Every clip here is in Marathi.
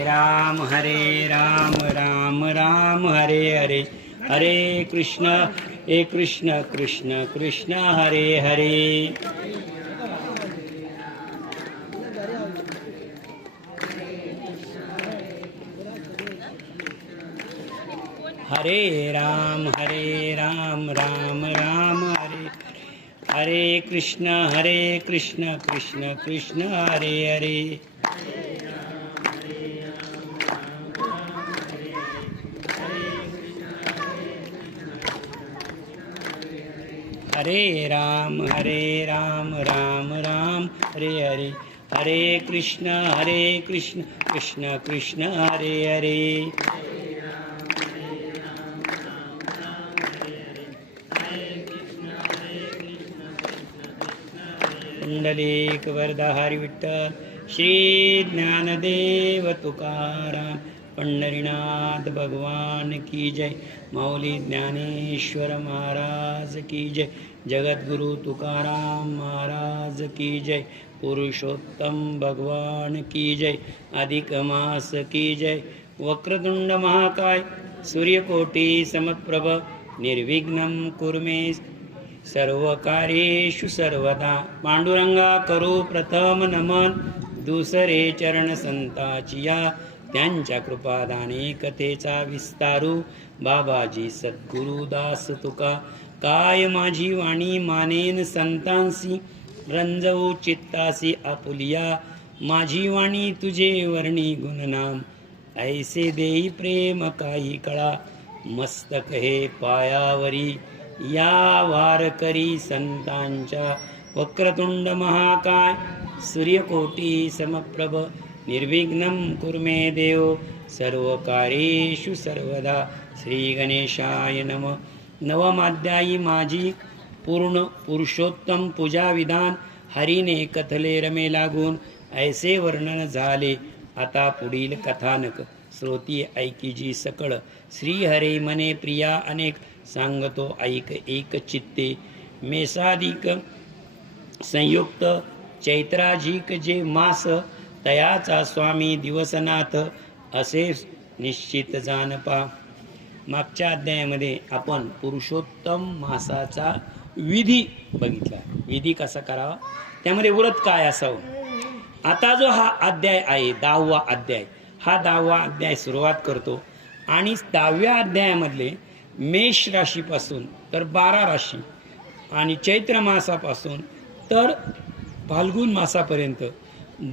राम राम राम हरे हरे, हरे कृष्ण कृष्ण कृष्ण हरे हरे। हरे राम राम राम हरे हरे कृष्ण कृष्ण कृष्ण हरे हरे। हरे राम राम राम हरे हरे, हरे कृष्ण कृष्ण कृष्ण हरे हरे। पुंडलिक वरदा हरी विठ्ठल, श्री ज्ञानदेव तुकाराम, पंढरीनाथ भगवान की जय, माऊली ज्ञानेश्वर महाराज की जय, जगद्गुरु तुकाराम महाराज की जय, पुरुषोत्तम भगवान की जय, अधिक मास की जय। वक्रतुंड महाकाय सूर्यकोटि समप्रभ, निर्विघ्नं कुरु मे सर्व कार्येषु सर्वदा। पांडुरंगा करू प्रथम नमन, दुसरे चरण संताची या, त्यांच्या कृपादाने कथेचा विस्तारू। बाबाजी सद्गुरुदास तुका, काय माझी वाणी मानेन संतांसी, रंजवू चित्तासी आपुलिया। माझी वाणी तुझे वर्णी गुणनाम, ऐसे देई प्रेम काही कळा। मस्तक हे पायावरी, या वारकरी संतांच्या। वक्रतुंड महाकाय सूर्यकोटि समप्रभ, निर्विघ्नं कुरु मे देव सर्व कार्येषु सर्वदा। श्री गणेशाय नमः। नवमाध्यायी माझी पूर्ण पुरुषोत्तम पूजा विधान, हरीने कथले रमे लागून, ऐसे वर्णन झाले आता पुढील कथानक। श्रोती ऐकीजी सकळ, श्री हरे मने प्रिया अनेक, सांगतो ऐक एक चित्ते। मेसाधिक संयुक्त चैत्राजिक जे मास, तयाचा स्वामी दिवसनाथ, असे निश्चित जानपा। मागच्या अध्यायामध्ये आपण पुरुषोत्तम मासाचा विधी बघितला, विधी कसा करावा, त्यामध्ये व्रत काय असावं। आता जो हा अध्याय आहे 10वा अध्याय, हा 10वा अध्याय सुरुवात करतो आणि 10व्या अध्यायामधले मेष राशीपासून तर 12 राशी आणि चैत्र मासापासून तर फाल्गुन मासापर्यंत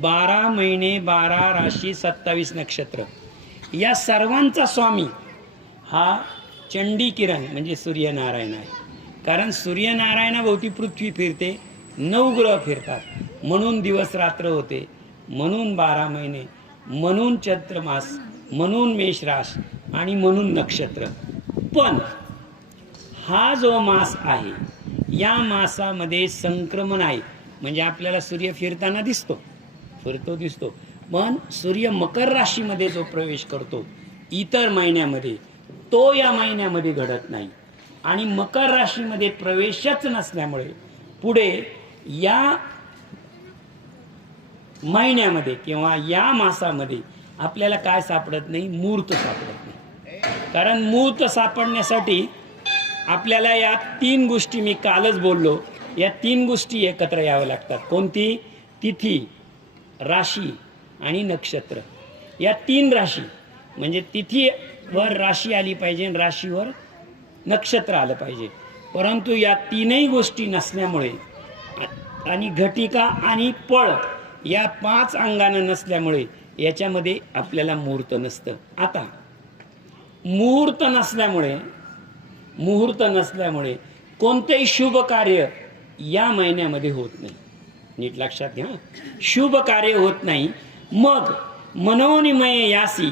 12 महिने 12 राशी 27 नक्षत्र, या सर्वांचा स्वामी हा चंडी किरण म्हणजे सूर्यनारायण आहे। कारण सूर्यनारायणाभोवती पृथ्वी फिरते, 9 ग्रह फिरतात, म्हणून दिवस रात्र होते, म्हणून 12 महिने, म्हणून चैत्र मास, म्हणून मेष रास आणि म्हणून नक्षत्र। पण हा जो मास आहे, या मासामध्ये संक्रमण आहे, म्हणजे आपल्याला सूर्य फिरताना दिसतो, पण सूर्य मकर राशीमध्ये जो प्रवेश करतो इतर महिन्यामध्ये, तो या महिन्यामध्ये घडत नाही। आणि मकर राशीमध्ये प्रवेशच नसल्यामुळे पुढे या महिन्यामध्ये किंवा या मासामध्ये आपल्याला काय सापडत नाही, मुहूर्त सापडत नाही। कारण मुहूर्त सापडण्यासाठी आपल्याला या 3 गोष्टी, मी कालच बोललो, या 3 गोष्टी एकत्र याव्या लागतात। कोणती? तिथी, राशी आणि नक्षत्र। या 3 राशी म्हणजे तिथीवर राशी आली पाहिजे आणि राशीवर नक्षत्र आलं पाहिजे। परंतु या 3ही गोष्टी नसल्यामुळे आणि घटिका आणि पळ या 5 अंगानं नसल्यामुळे याच्यामध्ये आपल्याला मुहूर्त नसतं। आता मुहूर्त नसल्यामुळे कोणतेही शुभ कार्य या महिन्यामध्ये होत नाही। नीट लक्षात घ्या, शुभ कार्य होत नाही। मग मनोनिमय यासी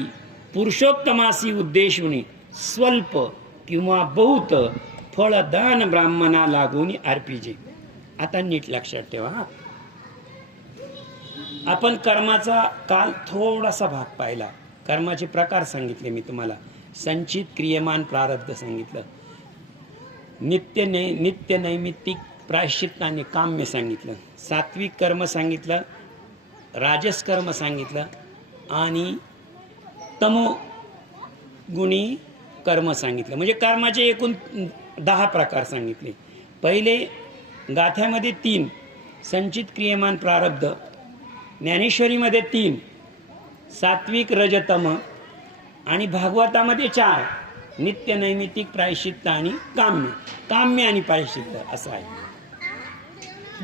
पुरुषोत्तमासी उद्देशुनी स्वल्प किंवा बहुत फळदान ब्राह्मणा लागून अर्पिजे। आता नीट लक्षात ठेवा, आपण कर्माचा काल थोडासा भाग पाहिला, कर्माचे प्रकार सांगितले मी तुम्हाला, संचित, क्रियमान, प्रारब्ध सांगितलं, नित्य नैमित्तिक, प्रायश्चित्त आणि काम्य सांगितलं, सात्विक कर्म सांगितलं, राजस कर्म सांगितलं आणि तमोगुणी कर्म सांगितलं. म्हणजे कर्माचे एकूण 10 प्रकार सांगितले. पहिले गाथ्यामध्ये 3 संचित क्रियमान प्रारब्ध, ज्ञानेश्वरीमध्ये 3 सात्विक रजतम आणि भागवतामध्ये 4 नित्य नैमित्तिक प्रायश्चित्त आणि काम्य आणि प्रायश्चित्त असं आहे.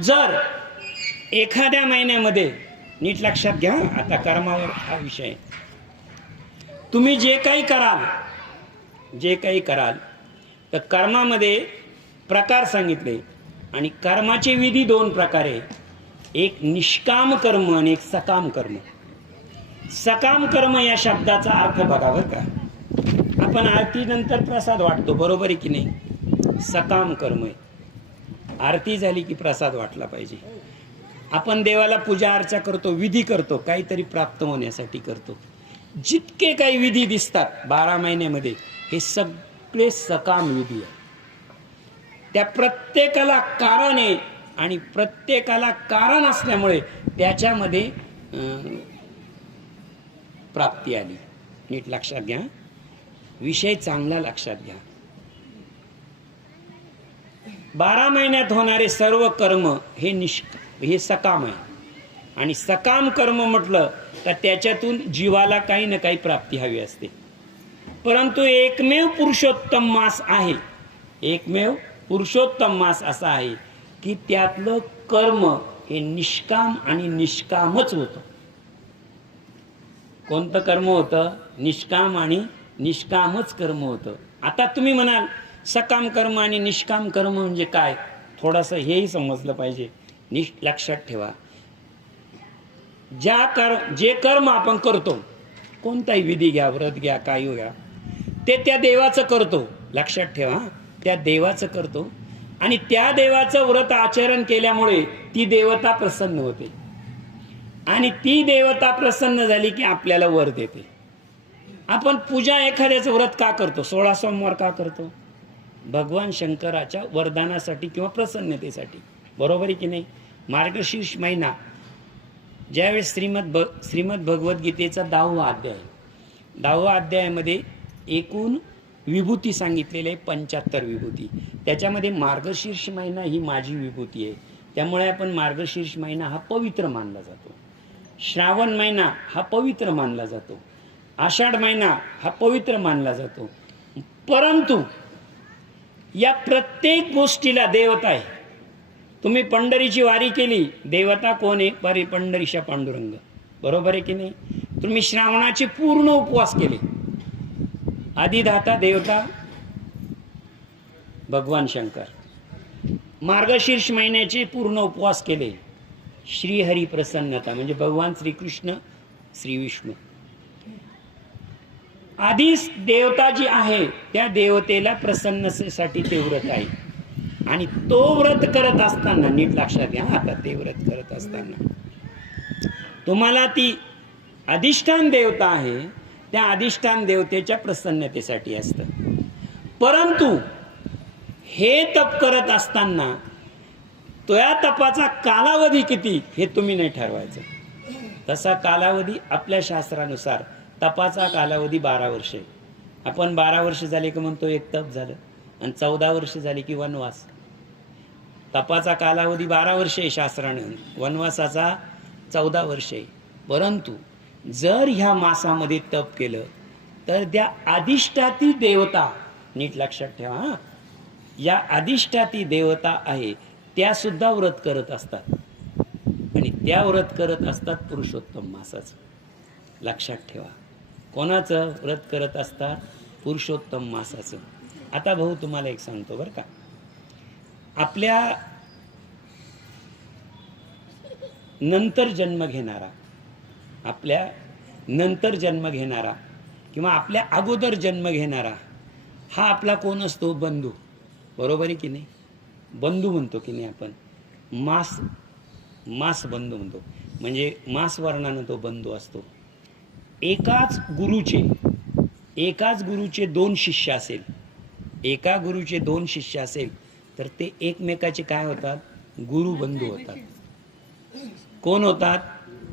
जर एखाद्या महिन्यामध्ये, नीट लक्षात घ्या, आता कर्मावर हा विषय, तुम्ही जे काही कराल तर कर्मामध्ये प्रकार सांगितले आणि कर्माचे विधी 2 प्रकारे, एक निष्काम कर्म आणि एक सकाम कर्म. सकाम कर्म या शब्दाचा अर्थ बघा बरं का. आपण आरती नंतर प्रसाद वाटतो, बरोबर आहे की नाही? सकाम कर्म आहे. आरती झाली की प्रसाद वाटला पाहिजे. आपण देवाला पूजा अर्चा करतो, विधी करतो, काहीतरी प्राप्त होण्यासाठी करतो. जितके काही विधी दिसतात 12 महिन्यामध्ये, हे सगळे सकाम विधी आहे. त्या प्रत्येकाला कारण आहे आणि प्रत्येकाला कारण असल्यामुळे त्याच्यामध्ये प्राप्ती आली. नीट लक्षात घ्या, विषय चांगला लक्षात घ्या. 12 महिन्यात होणारे सर्व कर्म हे सकाम आहे. आणि सकाम कर्म म्हटलं तर त्याच्यातून जीवाला काही ना काही प्राप्ती हवी असते. परंतु एकमेव पुरुषोत्तम मास आहे, एकमेव पुरुषोत्तम मास असा आहे की त्यातलं कर्म हे निष्काम आणि निष्कामच होतं. कोणतं कर्म होतं? निष्काम आणि निष्कामच कर्म होतं. आता तुम्ही म्हणाल सकाम कर्म आणि निष्काम कर्म म्हणजे काय? थोडंसं हेही समजलं पाहिजे. लक्षात ठेवा, जे कर्म आपण करतो, कोणताही विधी घ्या, व्रत घ्या, काही घ्या, ते त्या देवाचं करतो. लक्षात ठेवा, त्या देवाचं करतो आणि त्या देवाचं व्रत आचरण केल्यामुळे ती देवता प्रसन्न होते आणि ती देवता प्रसन्न झाली की आपल्याला वर देते. आपण पूजा एखाद्याचं व्रत का करतो? 16 सोमवार का करतो? भगवान शंकराच्या वरदानासाठी किंवा प्रसन्नतेसाठी, बरोबर आहे की नाही? मार्गशीर्ष महिना, ज्यावेळेस श्रीमद भगवद्गीतेचा 10वा अध्याय, 10व्या अध्यायामध्ये एकूण विभूती सांगितलेली आहे, 75 विभूती. त्याच्यामध्ये मार्गशीर्ष महिना ही माझी विभूती आहे. त्यामुळे आपण मार्गशीर्ष महिना हा पवित्र मानला जातो. श्रावण महिना हा पवित्र मानला जातो. आषाढ महिना हा पवित्र मानला जातो. परंतु या प्रत्येक गोष्टीला देवता आहे. तुम्ही पंढरीची वारी केली, देवता कोण आहे? पंढरीशा पांडुरंग, बरोबर आहे की नाही? तुम्ही श्रावणाचे पूर्ण उपवास केले, आदिधाता देवता भगवान शंकर. मार्गशीर्ष महिन्याचे पूर्ण उपवास केले, श्रीहरी प्रसन्नता म्हणजे भगवान श्रीकृष्ण, श्री विष्णू. आधीच देवता जी आहे त्या देवतेला प्रसन्नतेसाठी ते व्रत आहे. आणि तो व्रत करत असताना, नीट लक्षात घ्या, आता ते व्रत करत असताना तुम्हाला ती अधिष्ठान देवता आहे, त्या अधिष्ठान देवतेच्या प्रसन्नतेसाठी असतं. परंतु हे तप करत असताना त्या तपाचा कालावधी किती हे तुम्ही नाही ठरवायचं. तसा कालावधी आपल्या शास्त्रानुसार तपाचा कालावधी 12 वर्ष आहे. आपण 12 वर्ष झाले की म्हणतो एक तप झालं, आणि 14 वर्ष झाली की वनवास. तपाचा कालावधी 12 वर्ष आहे शास्त्राने, वनवासाचा 14 वर्ष आहे. परंतु जर ह्या मासामध्ये तप केलं तर त्या अधिष्ठाती देवता, नीट लक्षात ठेवा, या अधिष्ठाती देवता आहे त्या सुद्धा व्रत करत असतात आणि त्या व्रत करत असतात पुरुषोत्तम मासाचं. लक्षात ठेवा, कोणाचं व्रत करत असतात? पुरुषोत्तम मासाचं. आता भाऊ तुम्हाला एक सांगतो बरं का, आपल्या नंतर जन्म घेणारा किंवा आपल्या अगोदर जन्म घेणारा हा आपला कोण असतो? बंधू, बरोबर आहे की नाही? बंधू म्हणतो की नाही आपण? मास बंधू म्हणतो, म्हणजे मास वर्णानं तो बंधू असतो. एकाच गुरुचे 2 शिष्य असेल, एका गुरुचे 2 शिष्य असेल तर ते एकमेकाचे काय होतात? गुरु बंधू होतात. कोण होतात?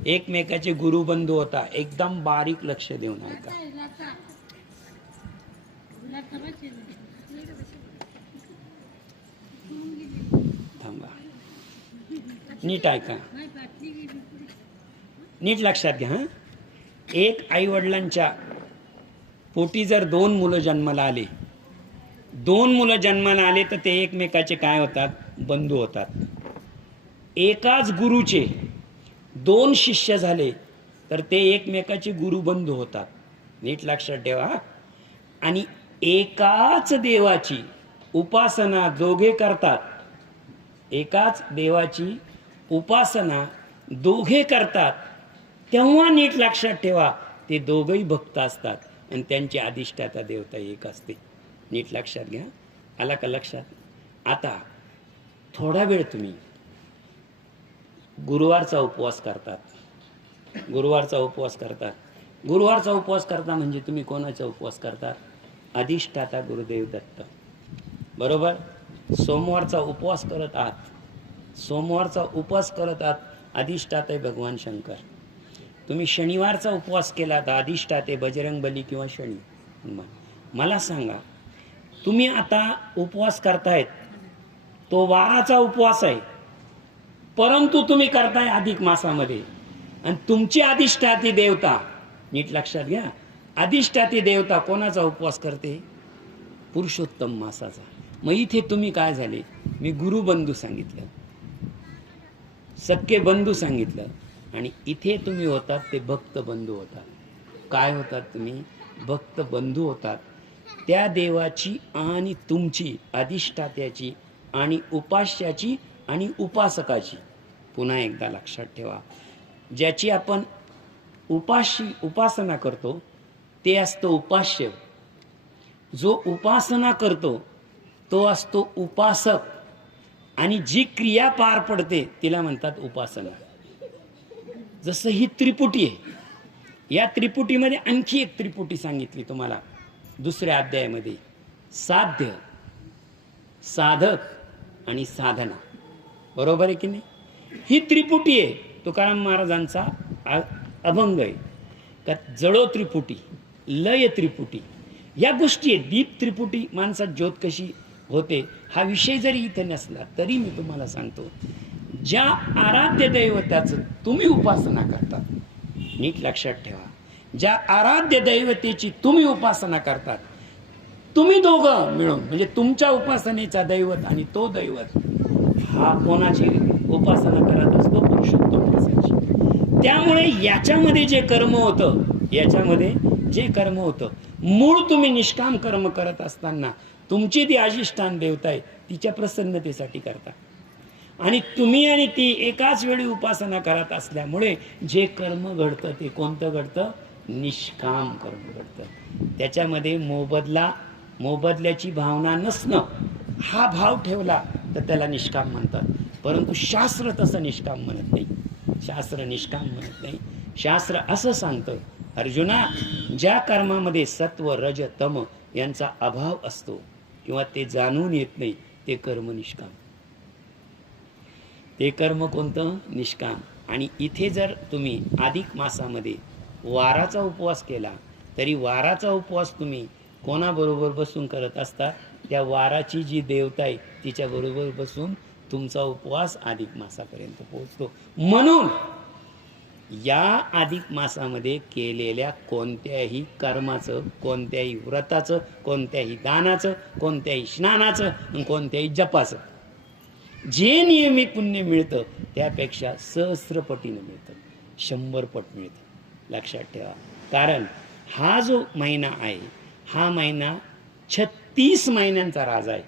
एकमेकाचे गुरुबंधू होता. एकदम बारीक लक्ष देऊन ऐका. थांबा, नीट ऐका, नीट लक्षात घ्या. हं, एक आई वडिलांच्या पोटी जर दोन मुलं जन्माला आले, दोन मुलं जन्माला आले तर ते एकमेकाचे काय होतात? बंधू होतात. एकाच गुरुचे दोन शिष्य झाले तर ते एकमेकाचे गुरुबंधू होतात. नीट लक्षात ठेवा. आणि एकाच देवाची उपासना दोघे करतात, एकाच देवाची उपासना दोघे करतात, तेव्हा नीट लक्षात ठेवा ते दोघंही भक्त असतात आणि त्यांची अधिष्ठाता देवता एक असते. नीट लक्षात घ्या. आला का लक्षात? आता थोडा वेळ तुम्ही गुरुवारचा उपवास करतात, गुरुवारचा उपवास करतात. गुरुवारचा उपवास करता म्हणजे तुम्ही कोणाचा उपवास करतात? अधिष्ठाता गुरुदेव दत्त, बरोबर. सोमवारचा उपवास करत आहात, सोमवारचा उपवास करत आहात, अधिष्ठाते भगवान शंकर. तुम्ही शनिवारचा उपवास केला तर अधिष्ठाते बजरंगबली किंवा शनी हनुमान. मला सांगा, तुम्ही आता उपवास करतायत तो वाराचा उपवास आहे, परंतु तुम्ही करताय अधिक मासामध्ये आणि तुमची अधिष्ठाती देवता, नीट लक्षात घ्या, अधिष्ठाती देवता कोणाचा उपवास करते? पुरुषोत्तम मासाचा. मग इथे तुम्ही काय झाले? मी गुरुबंधू सांगितलं, सख्खे बंधू सांगितलं, आणि इथे तुम्ही होतात ते भक्त बंधू होतात. काय होतात तुम्ही? भक्त बंधू होतात. त्या देवाची आणि तुमची, अधिष्ठात्याची आणि उपास्याची आणि उपासकाची. पुन्हा एकदा लक्षात ठेवा, ज्याची आपण उपासना करतो ते असतं उपास्य, जो उपासना करतो तो असतो उपासक, आणि जी क्रिया पार पडते तिला म्हणतात उपासना. जसं ही त्रिपुटी आहे, या त्रिपुटीमध्ये आणखी एक त्रिपुटी सांगितली तुम्हाला दुसऱ्या अध्यायामध्ये, साध्य, साधक आणि साधना, बरोबर आहे की नाही? ही त्रिपुटी आहे. तुकाराम महाराजांचा अभंग आहे का, जळो त्रिपुटी, लय त्रिपुटी, या गोष्टी आहेत. दीप त्रिपुटी, माणसात ज्योत कशी होते, हा विषय जरी इथे नसला तरी मी तुम्हाला सांगतो, ज्या आराध्य दैवताचं तुम्ही उपासना करतात, नीट लक्षात ठेवा, ज्या आराध्य दैवतेची तुम्ही उपासना करतात, तुम्ही दोघं मिळून, म्हणजे तुमच्या उपासनेचा दैवत आणि तो दैवत हा कोणाची उपासना करत असतो? पुरुषोत्तम मासाची. त्यामुळे याच्यामध्ये जे कर्म होतं, याच्यामध्ये जे कर्म होतं, मूळ तुम्ही निष्काम कर्म करत असताना तुमची ती अधिष्ठान देवता आहे, तिच्या प्रसन्नतेसाठी करता, आणि तुम्ही आणि ती एकाच वेळी उपासना करत असल्यामुळे जे कर्म घडतं ते कोणतं घडतं? निष्काम कर्म घडतं. त्याच्यामध्ये मोबदल्याची भावना नसणं, हा भाव ठेवला तर त्याला निष्काम म्हणतात. परंतु शास्त्र तसं निष्काम म्हणत नाही, शास्त्र निष्काम म्हणत नाही. शास्त्र असं सांगतं, अर्जुना, ज्या कर्मामध्ये सत्व रज तम यांचा अभाव असतो किंवा ते जाणून येत नाही, ते कर्म निष्काम, ते कर्म कोणतं? निष्काम. आणि इथे जर तुम्ही अधिक मासामध्ये वाराचा उपवास केला तरी वाराचा उपवास तुम्ही कोणाबरोबर बसून करत असता? त्या वाराची जी देवता आहे तिच्याबरोबर बसून तुमचा उपवास अधिक मासापर्यंत पोहोचतो. म्हणून या अधिक मासामध्ये केलेल्या कोणत्याही कर्माचं, कोणत्याही व्रताचं, कोणत्याही दानाचं, कोणत्याही स्नानाचं आणि कोणत्याही जपाचं जे नियमित पुण्य मिळतं त्यापेक्षा सहस्रपटीनं मिळतं, 100 पट मिळतं. लक्षात ठेवा. कारण हा जो महिना आहे, हा महिना 36 महिन्यांचा राजा आहे.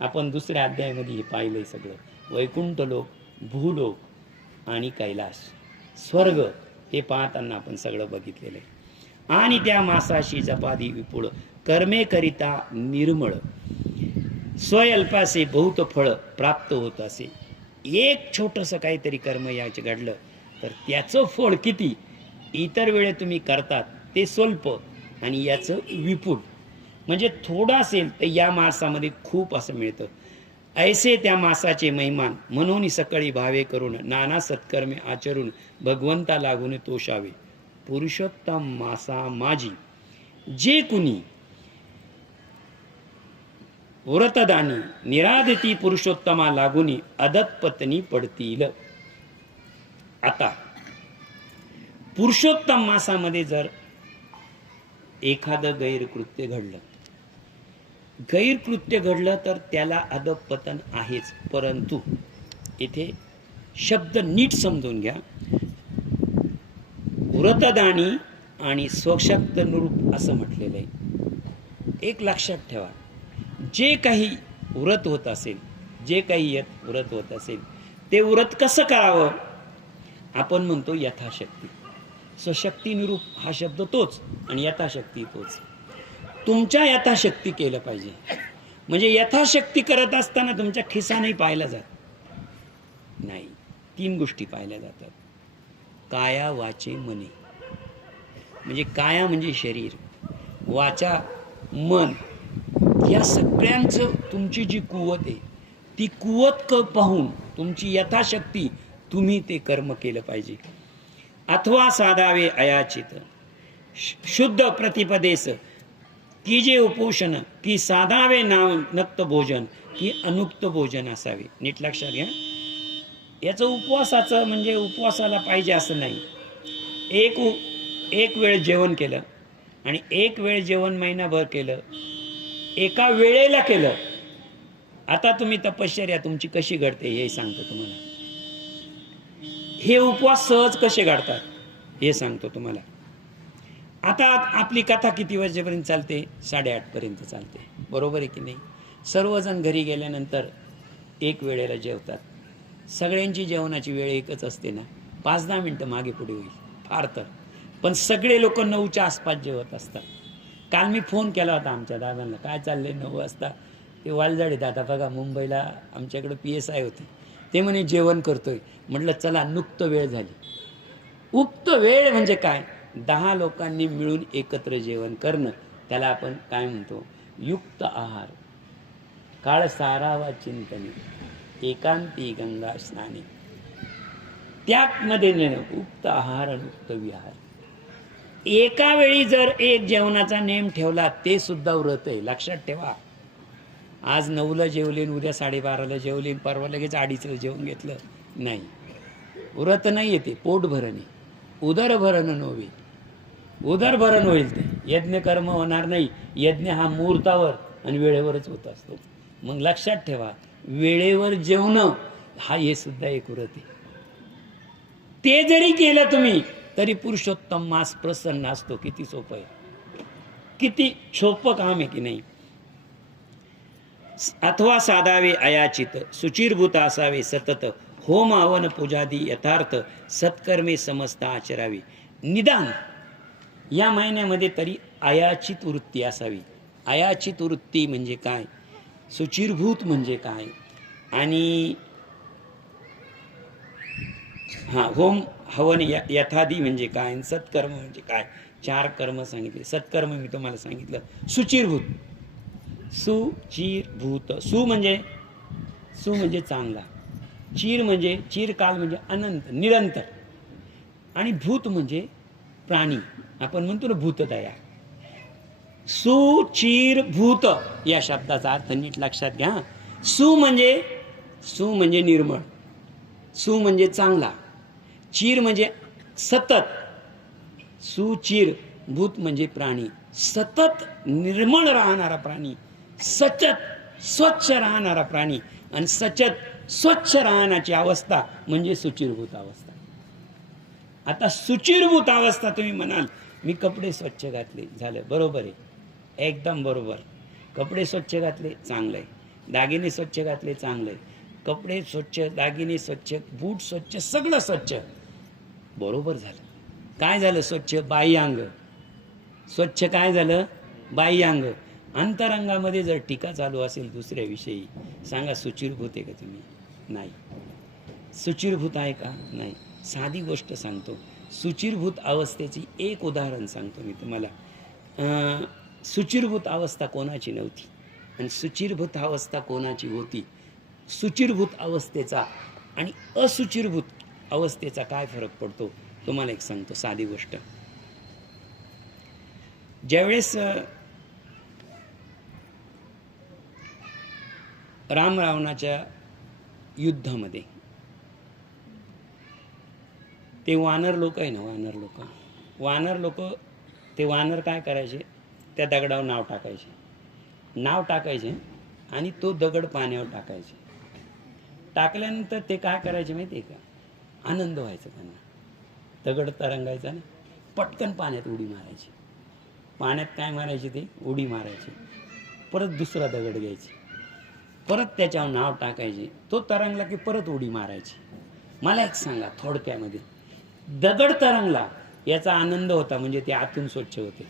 आपण दुसऱ्या अध्यायामध्ये हे पाहिलंय सगळं. वैकुंठ लोक, भूलोक आणि कैलास, स्वर्ग, हे पाहताना आपण सगळं बघितलेलं आहे. आणि त्या मासाशी जपादी विपुळ, कर्मे करिता निर्मळ, स्वयल्पासे बहुत फळ प्राप्त होत असे. एक छोटंसं काहीतरी कर्म याचे घडलं तर त्याचं फळ किती? इतर वेळे तुम्ही करतात ते स्वल्प आणि याचं विपुल. म्हणजे थोडं असेल तर या मासामध्ये खूप असं मिळतं. ऐसे त्या मासाचे महिमान, म्हणून सकाळी भावे करून नाना सत्कर्मे आचरून भगवंता लागून तोषावे. पुरुषोत्तम मासा माझी जे कुणी व्रतदानी निरादिती पुरुषोत्तमा लागुनी अदत्पत्नी पडतील. आता पुरुषोत्तम मासामध्ये जर एखादं गैरकृत्य घडलं, तर त्याला अधःपतन आहेच. परंतु इथे शब्द नीट समजून घ्या. व्रतदानी आणि स्वशक्त निरूप असं म्हटलेलं आहे. एक लक्षात ठेवा, जे काही व्रत होत असेल, व्रत होत असेल, ते व्रत कसं करावं? आपण म्हणतो यथाशक्ती. स्वशक्ती निरूप हा शब्द तोच आणि यथाशक्ती तोच. तुमच्या यथाशक्ती केलं पाहिजे. म्हणजे यथाशक्ती करत असताना तुमच्या खिसा नाही पाहिला जात नाही. 3 गोष्टी पाहिल्या जातात: काया, वाचे, मने. म्हणजे काया म्हणजे शरीर, वाचा मन. या सगळ्यांचं तुमची जी कुवत आहे, ती कुवत पाहून तुमची यथाशक्ती तुम्ही ते कर्म केलं पाहिजे. अथवा साधावे अयाचित शुद्ध प्रतिपदेस, की जे उपोषण, की साधावे नाव नक्त भोजन, की अनुक्त भोजन असावे. नीट लक्षात घ्या. याचं उपवासाचं म्हणजे उपवासाला पाहिजे असं नाही. एक वेळ जेवण केलं आणि एक वेळ जेवण महिनाभर केलं, एका वेळेला केलं. आता तुम्ही तपश्चर्या तुमची कशी घडते हे सांगतो तुम्हाला. हे उपवास सहज कसे घडतात हे सांगतो तुम्हाला. आता आपली कथा किती वाजेपर्यंत चालते? 8:30 पर्यंत चालते, बरोबर आहे की नाही? सर्वजण घरी गेल्यानंतर एक वेळेला जेवतात. सगळ्यांची जेवणाची वेळ एकच असते ना, 5-10 मिनटं मागे पुढे होईल फार तर, पण सगळे लोक 9च्या आसपास जेवत असतात. काल मी फोन केला होता आमच्या दादांना, काय चाललंय 9 वाजता? ते वालजाडे दादा बघा मुंबईला आमच्याकडे PSI होते, ते म्हणे जेवण करतोय. म्हटलं चला, नुक्त वेळ झाली. उक्त वेळ म्हणजे काय? 10 लोकांनी मिळून एकत्र जेवण करणं, त्याला आपण काय म्हणतो? युक्त आहार. काळ सारावा चिंतने, एकांती गंगा स्नाने. त्यामध्ये नेणं उक्त आहार आणि उक्त विहार. एका वेळी जर एक जेवणाचा नेम ठेवला, ते सुद्धा व्रत आहे. लक्षात ठेवा. आज 9ला जेवले, उद्या 12:30ला जेवले, परवा लगेच 2:30ला जेवून घेतलं नाही. व्रत नाही येते, पोट भरणे. उदरभरण नव्हे, उदरभरण होईल. ते यज्ञ कर्म होणार नाही. यज्ञ हा मुहूर्तावर आणि वेळेवरच होत असतो. मग लक्षात ठेवा, वेळेवर जेवणं हा हे सुद्धा एक व्रत आहे. ते जरी केलं तुम्ही तरी पुरुषोत्तम मास प्रसन्न असतो. किती सोपं आहे, किती सोपं काम आहे की नाही? अथवा साधावे अयाचित, शुचिरभूत असावे सतत, होम हवन पूजादी यथार्थ, सत्कर्मे समस्त आचरावी. निदान या महिन्यामध्ये तरी अयाचित वृत्ती असावी. अयाचित वृत्ती म्हणजे काय? शुचिरभूत म्हणजे काय? आणि होम हवन यथादी म्हणजे काय? सत्कर्म म्हणजे काय? 4 कर्म सांगितले. सत्कर्म मी तुम्हाला सांगितलं. शुचिरभूत, सुचिरभूत. सु म्हणजे चांगला, चिर म्हणजे चिरकाल म्हणजे अनंत निरंतर, आणि भूत म्हणजे प्राणी. आपण म्हणतो ना भूतदया. सुचिरभूत या शब्दाचा अर्थ नीट लक्षात घ्या. सु म्हणजे निर्मळ, सु म्हणजे चांगला, चिर म्हणजे सतत, सुचिर. भूत म्हणजे प्राणी, सतत निर्मळ राहणारा प्राणी, सचत स्वच्छ राहणारा प्राणी. आणि सचत स्वच्छ राहण्याची अवस्था म्हणजे सुचिरभूत अवस्था. आता सुचिरभूत अवस्था तुम्ही म्हणाल मी कपडे स्वच्छ घातले, झालं, बरोबर आहे, एकदम बरोबर. कपडे स्वच्छ घातले, चांगलं आहे. दागिने स्वच्छ घातले, चांगलं आहे. कपडे स्वच्छ, दागिने स्वच्छ, बूट स्वच्छ, सगळं स्वच्छ, बरोबर झालं. काय झालं? स्वच्छ बाह्यांग. स्वच्छ काय झालं? बाह्यांग. अंतरंगामध्ये जर टीका चालू असेल दुसऱ्याविषयी, सांगा सुचिरभूत आहे का तुम्ही? नाही. सुचिरभूत आहे का? नाही. साधी गोष्ट सांगतो, सुचिरभूत अवस्थेची एक उदाहरण सांगतो मी तुम्हाला. सुचिरभूत अवस्था कोणाची नव्हती आणि सुचिरभूत अवस्था कोणाची होती? सुचिरभूत अवस्थेचा आणि असुचिरभूत अवस्थेचा काय फरक पडतो तुम्हाला एक सांगतो, साधी गोष्ट. ज्यावेळेस राम रावणाच्या युद्धामध्ये ते वानर लोक आहे ना, वानर लोक ते वानर काय करायचे, त्या दगडावर नाव टाकायचे आणि तो दगड पाण्यावर टाकायचे. टाकल्यानंतर ते काय करायचे माहिती आहे का, आनंद व्हायचा त्यांना. दगड तरंगायचा ना, पटकन पाण्यात उडी मारायची. पाण्यात काय मारायची, ते उडी मारायची. परत दुसरा दगड घ्यायची, परत त्याच्यावर नाव टाकायचे. तो तरंगला की परत उडी मारायची. मला एक सांगा, थोडक्यामध्ये दगड तरंगला याचा आनंद होता म्हणजे ते आतून स्वच्छ होते.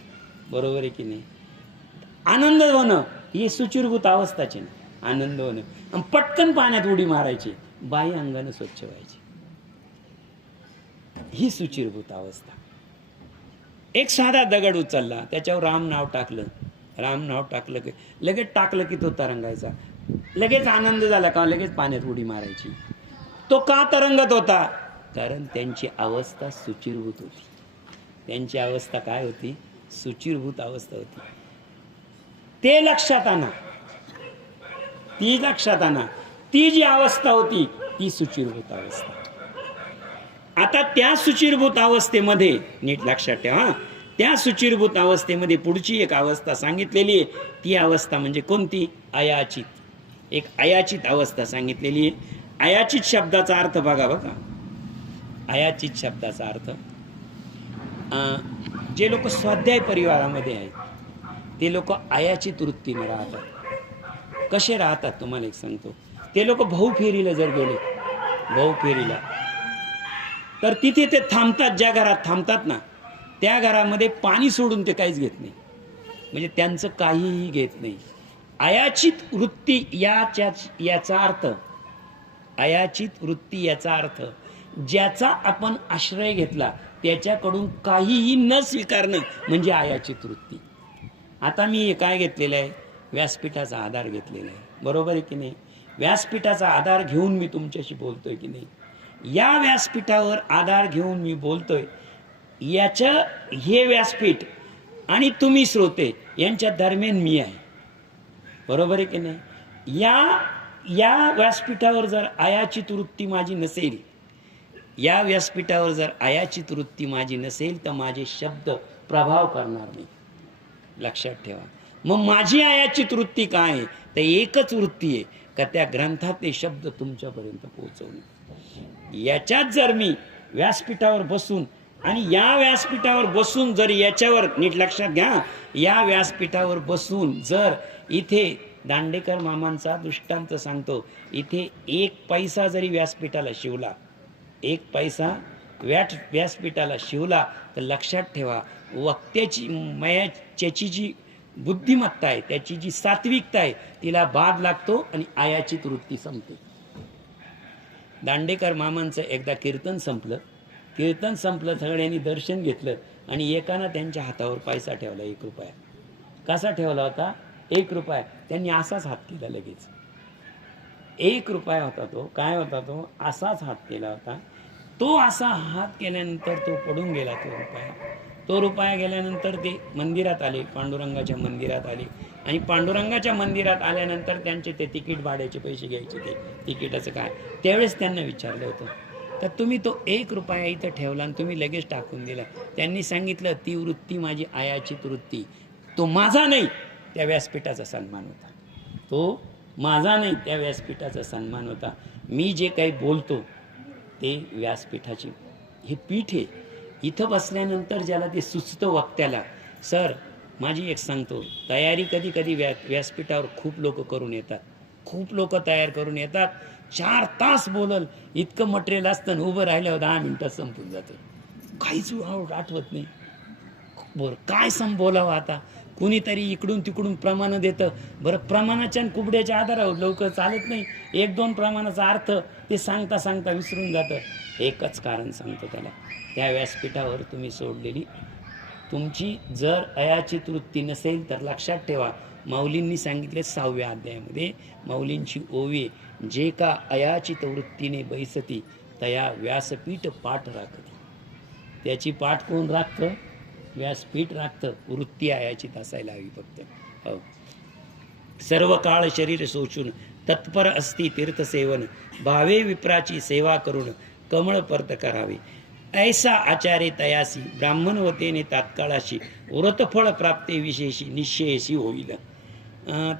बरोबर आहे की नाही? आनंद होणं ही सुचिरभूत अवस्थाची नाही. आनंद होणं आणि पटकन पाण्यात उडी मारायची, बाई अंगानं स्वच्छ व्हायची, ही सुचिरभूत अवस्था. एक साधा दगड उचलला, त्याच्यावर राम नाव टाकलं की लगेच टाकलं की तो तरंगायचा. लगेच आनंद झाला का लगेच पाण्यात उडी मारायची. तो का तरंगत होता? कारण त्यांची अवस्था सुचिरभूत होती. त्यांची अवस्था काय होती? सुचिरभूत अवस्था होती. ते लक्षात आणा, ती जी अवस्था होती ती सुचिरभूत अवस्था. आता त्या सुचिरभूत अवस्थेमध्ये नीट लक्षात ठेवा, त्या सुचिरभूत अवस्थेमध्ये पुढची एक अवस्था सांगितलेली आहे. ती अवस्था म्हणजे कोणती? अयाचित. एक अयाचित अवस्था सांगितलेली आहे. अयाचित शब्दाचा अर्थ बघा. अयाचित शब्दाचा अर्थ, जे लोक स्वाध्याय परिवारामध्ये आहेत ते लोक अयाचित वृत्तीने राहतात. कसे राहतात तुम्हाला एक सांगतो. ते लोक भाऊफेरीला जर गेले, भाऊफेरीला, तर तिथे ते थांबतात. ज्या घरात थांबतात ना, त्या घरामध्ये पाणी सोडून ते काहीच घेत नाही. म्हणजे त्यांचं काहीही घेत नाही. अयाचित वृत्ती याचा अर्थ, अयाचित वृत्ती याचा अर्थ, ज्याचा आपण आश्रय घेतला त्याच्याकडून काहीही न स्वीकारणं म्हणजे अयाचित वृत्ती. आता मी काय घेतलेलं आहे? व्यासपीठाचा आधार घेतलेला आहे. बरोबर आहे की नाही? व्यासपीठाचा आधार घेऊन मी तुमच्याशी बोलतोय की नाही? या व्यासपीठावर आधार घेऊन मी बोलतोय. हे व्यासपीठ आणि तुम्ही श्रोते यांच्या दरम्यान मी आहे. बरोबर आहे की नाही? या व्यासपीठावर जर अयाचित वृत्ती माझी नसेल, या व्यासपीठावर जर अयाचित वृत्ती माझी नसेल तर माझे शब्द प्रभाव करणार नाही. लक्षात ठेवा. मग माझी अयाचित वृत्ती काय आहे? तर एकच वृत्ती आहे का त्या ग्रंथातले शब्द तुमच्यापर्यंत पोहोचवणे. याच्यात जर मी व्यासपीठावर बसून आणि या व्यासपीठावर बसून जर याच्यावर नीट लक्षात घ्या, या व्यासपीठावर बसून जर इथे दांडेकर मामांचा दृष्टांत सांगतो, इथे 1 पैसा जरी व्यासपीठाला शिवला, 1 पैसा व्यासपीठाला शिवला तर लक्षात ठेवा, वक्त्याची जी बुद्धिमत्ता आहे, त्याची जी सात्विकता आहे तिला बाद लागतो आणि अयाचित वृत्ती संपते. दांडेकर मामांचं एकदा कीर्तन संपलं, सगळ्यांनी दर्शन घेतलं आणि एकानं त्यांच्या हातावर पैसा ठेवला, 1 रुपया. कसा ठेवला होता? 1 रुपया. त्यांनी असाच हात केला लगेच. 1 रुपया होता तो. काय होता तो? असाच हात केला होता. तो असा हात केल्यानंतर तो पडून गेला तो रुपया गेल्यानंतर ते मंदिरात आले, पांडुरंगाच्या मंदिरात आले आणि पांडुरंगाच्या मंदिरात आल्यानंतर त्यांचे ते तिकीट भाड्याचे पैसे घ्यायचे, ते तिकिटाचं काय. त्यावेळेस त्यांना विचारलं होतं, तर तुम्ही तो 1 रुपया इथं ठेवला आणि तुम्ही लगेच टाकून दिला. त्यांनी सांगितलं, ती वृत्ती माझी अयाचित वृत्ती. तो माझा नाही, त्या व्यासपीठाचा सन्मान होता. तो माझा नाही, त्या व्यासपीठाचा सन्मान होता. मी जे काही बोलतो ते व्यासपीठाची हे पीठ आहे. इथं बसल्यानंतर ज्याला ते सुचतं वक्त्याला, सर माझी एक सांगतो, तयारी कधी व्यासपीठावर खूप लोक करून येतात, खूप लोक तयार करून येतात. 4 तास बोलल इतकं मटेरियल असतं, उभं राहिल्यावर 10 मिनिटात संपून जातं, काहीच आठवत नाही. बरं काय बोलावं आता? कुणीतरी इकडून तिकडून प्रमाणं देतं. बरं, प्रमाणाच्या आणि कुबड्याच्या आधारावर लवकर चालत नाही. 1-2 प्रमाणाचा अर्थ ते सांगता विसरून जातं. एकच कारण सांगतो त्याला, त्या व्यासपीठावर तुम्ही सोडलेली तुमची जर अयाचित वृत्ती नसेल तर लक्षात ठेवा, माऊलींनी सांगितले 6व्या अध्यायामध्ये, माऊलींची ओवी, जे का अयाचित वृत्तीने बैसती तया व्यासपीठ पाठ राखती. त्याची पाठ कोण राखतं? व्यासपीठ राखतं. वृत्ती अयाचित असायला हवी फक्त. हो. सर्व काळ शरीर सोचून तत्पर असती तीर्थसेवन, भावे विप्राची सेवा करून कमळ पर्त करावे. ऐसा आचारे तयासी ब्राह्मणवतेने तात्काळाशी, व्रतफळ प्राप्ते विशेषी निश्चयसी होईल.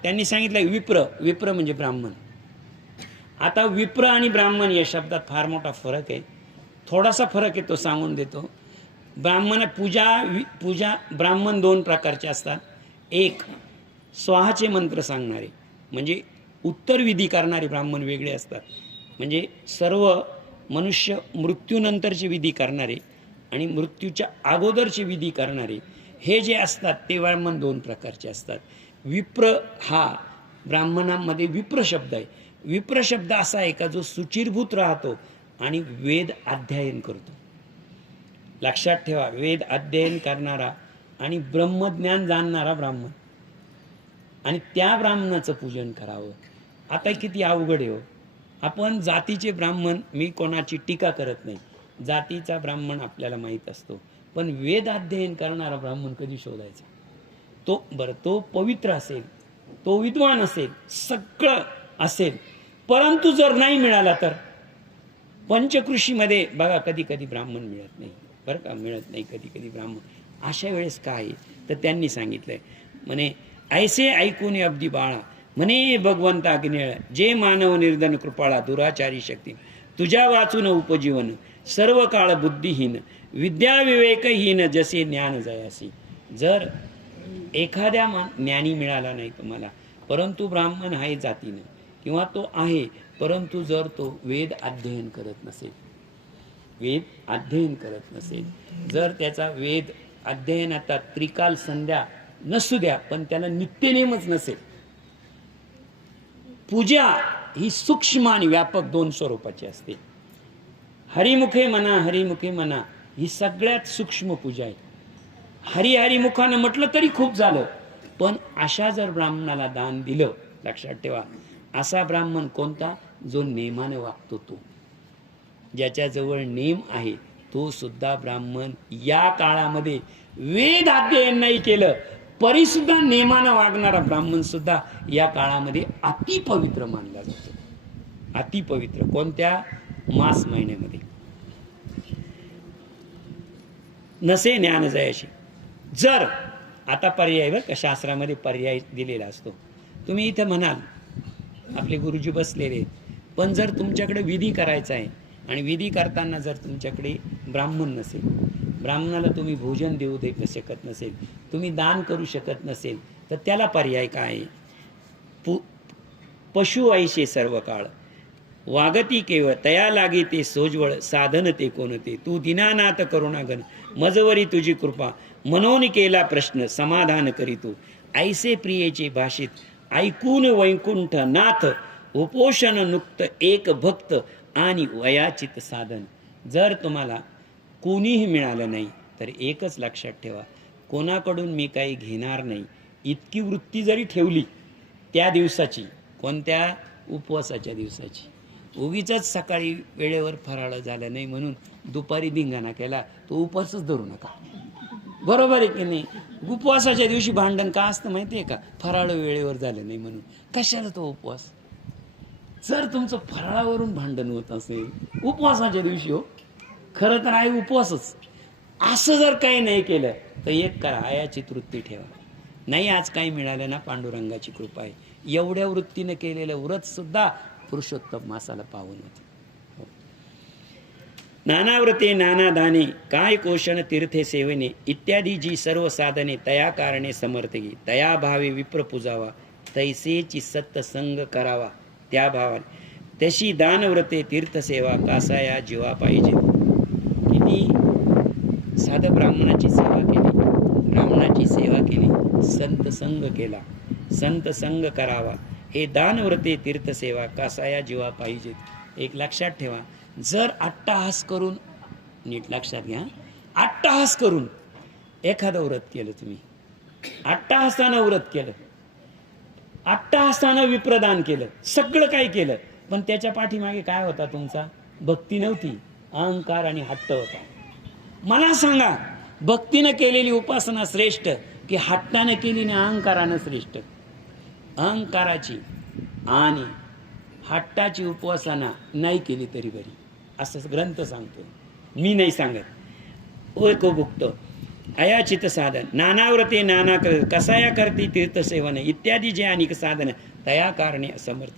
त्यांनी सांगितलं विप्र म्हणजे ब्राह्मण. आता विप्र आणि ब्राह्मण या शब्दात फार मोठा फरक आहे. थोडासा फरक आहे तो सांगून देतो. पूजा ब्राह्मण 2 प्रकारचे असतात. एक स्वाहाचे मंत्र सांगणारे म्हणजे उत्तरविधी करणारे ब्राह्मण वेगळे असतात. म्हणजे सर्व मनुष्य मृत्यूनंतरचे विधी करणारे आणि मृत्यूच्या अगोदरचे विधी करणारे हे जे असतात ते ब्राह्मण 2 प्रकारचे असतात. विप्र हा ब्राह्मणांमध्ये विप्र शब्द आहे. विप्र शब्द असा आहे का जो सुचिरभूत राहतो आणि वेद अध्ययन करतो. लक्षात ठेवा, वेद अध्ययन करणारा आणि ब्रह्मज्ञान जाणणारा ब्राह्मण, आणि त्या ब्राह्मणाचं पूजन करावं. आता किती अवघड आहे हो. आपण जातीचे ब्राह्मण, मी कोणाची टीका करत नाही, जातीचा ब्राह्मण आपल्याला माहीत असतो, पण वेद अध्ययन करणारा ब्राह्मण कधी शोधायचा? तो पवित्र असेल, तो विद्वान असेल, सगळं असेल, परंतु जर नाही मिळाला तर पंचकृषीमध्ये बघा कधी कधी ब्राह्मण मिळत नाही, बरं का, मिळत नाही कधी कधी ब्राह्मण. अशा वेळेस काय तर त्यांनी सांगितलंय, म्हणे ऐसे ऐकून अब्दी बाळा, म्हणे भगवंता अग्निळ, जे मानव निर्धन कृपाळा दुराचारी शक्ती, तुझ्या वाचून उपजीवन सर्व काळ बुद्धिहीन विद्या विवेकहीन जसे ज्ञान जयासी. जर एखाद्या ज्ञानी मिळाला नाही तुम्हाला, परंतु ब्राह्मण आहे जातीनं किंवा तो आहे, परंतु जर तो वेद अध्ययन करत नसेल, जर त्याचा वेद अध्ययनाचा त्रिकाल संध्या नसू द्या, पण त्याला नित्यनेमच नसेल, पूजा ही सूक्ष्म आणि व्यापक 2 स्वरूपाची असते. हरिमुखे म्हणा ही सगळ्यात सूक्ष्म पूजा आहे. हरिमुखानं म्हटलं तरी खूप झालं, पण अशा जर ब्राह्मणाला दान दिलं, लक्षात ठेवा, असा ब्राह्मण कोणता? जो नेमाने वागतो, तो ज्याच्याजवळ नेम आहे तो सुद्धा ब्राह्मण. या काळामध्ये वेद अध्ययन नाही केलं परिसुद्धा नेमानं वागणारा ब्राह्मण सुद्धा या काळामध्ये अतिपवित्र मानला जातो. अतिपवित्र. कोणत्या? मास महिन्यामध्ये. नसे ज्ञान जयाशी. जर आता पर्याय, बरं का, शास्त्रामध्ये पर्याय दिलेला असतो. तुम्ही इथं म्हणाल आपले गुरुजी बसलेले आहेत, पण जर तुमच्याकडे विधी करायचा आहे आणि विधी करताना जर तुमच्याकडे ब्राह्मण नसेल, ब्राह्मणाला तुम्ही भोजन देऊ शकत नसेल, तुम्ही दान करू शकत नसेल, तर त्याला पर्याय काय आहे? पशु ऐशे सर्व काळ वागती केवळ तया लागे ते सोज्वळ साधन ते कोणते, तू दीनानाथ करुणागण मजवरी तुझी कृपा मनोन केला प्रश्न समाधान करीतो, ऐसे प्रियेचे भाषित ऐकून वैकुंठ नाथ उपोषण नुक्त एक भक्त आणि वयाचित साधन. जर तुम्हाला कोणीही मिळालं नाही तर एकच लक्षात ठेवा, कोणाकडून मी काही घेणार नाही इतकी वृत्ती जरी ठेवली त्या दिवसाची, कोणत्या? उपवासाच्या दिवसाची. उगीच सकाळी वेळेवर फराळ झालं नाही म्हणून दुपारी धिंगाणा केला, तो उपवासच धरू नका. बरोबर आहे की नाही? उपवासाच्या दिवशी भांडण का असतं माहिती आहे का? फराळ वेळेवर झालं नाही म्हणून. कशाला तो उपवास? जर तुमचं फराळावरून भांडण होत असेल उपवासाच्या दिवशी, हो खरं तर आहे उपवासच, असं जर काही नाही केलं तर एक करा, आयाची वृत्ती ठेवा. नाही आज काही मिळालं ना, पांडुरंगाची कृपा आहे. एवढ्या वृत्तीने केलेलं व्रत सुद्धा पुरुषोत्तम मासाला पावन होते. नाना व्रते नाना दाने काय कोशण तीर्थे सेवने इत्यादी जी सर्व साधने तया कारणे समर्थगी, तया भावे विप्र पूजावा, तैसेची सत्संग करावा त्या भावाने, तशी दानव्रते तीर्थसेवा कासाया जीवा पाहिजे. किती साधं ब्राह्मणाची सेवा केली, संत संग केला, संत संग करावा, हे दानव्रते तीर्थसेवा कासाया जीवा पाहिजे. एक लक्षात ठेवा, जर अट्टहास करून, नीट लक्षात घ्या, अट्टहास करून एखादं व्रत केलं तुम्ही, अट्टहासानं व्रत केलं, अट्टहासानं विप्रदान केलं, सगळं काही केलं, पण त्याच्या पाठीमागे काय होता तुमचा? भक्ती नव्हती, अहंकार आणि हट्ट होता. मला सांगा, भक्तीनं केलेली उपासना श्रेष्ठ की हट्टानं केली आणि अहंकारानं श्रेष्ठ? अहंकाराची आणि हट्टाची उपासना नाही केली तरी बरी, असं ग्रंथ सांगतो, मी नाही सांगत. ओय को भुक्तो अयाचित साधन नानाव्रते नाना कसाया करते तीर्थसेवन इत्यादी जे अनेक साधन तया कारणे असमर्थ.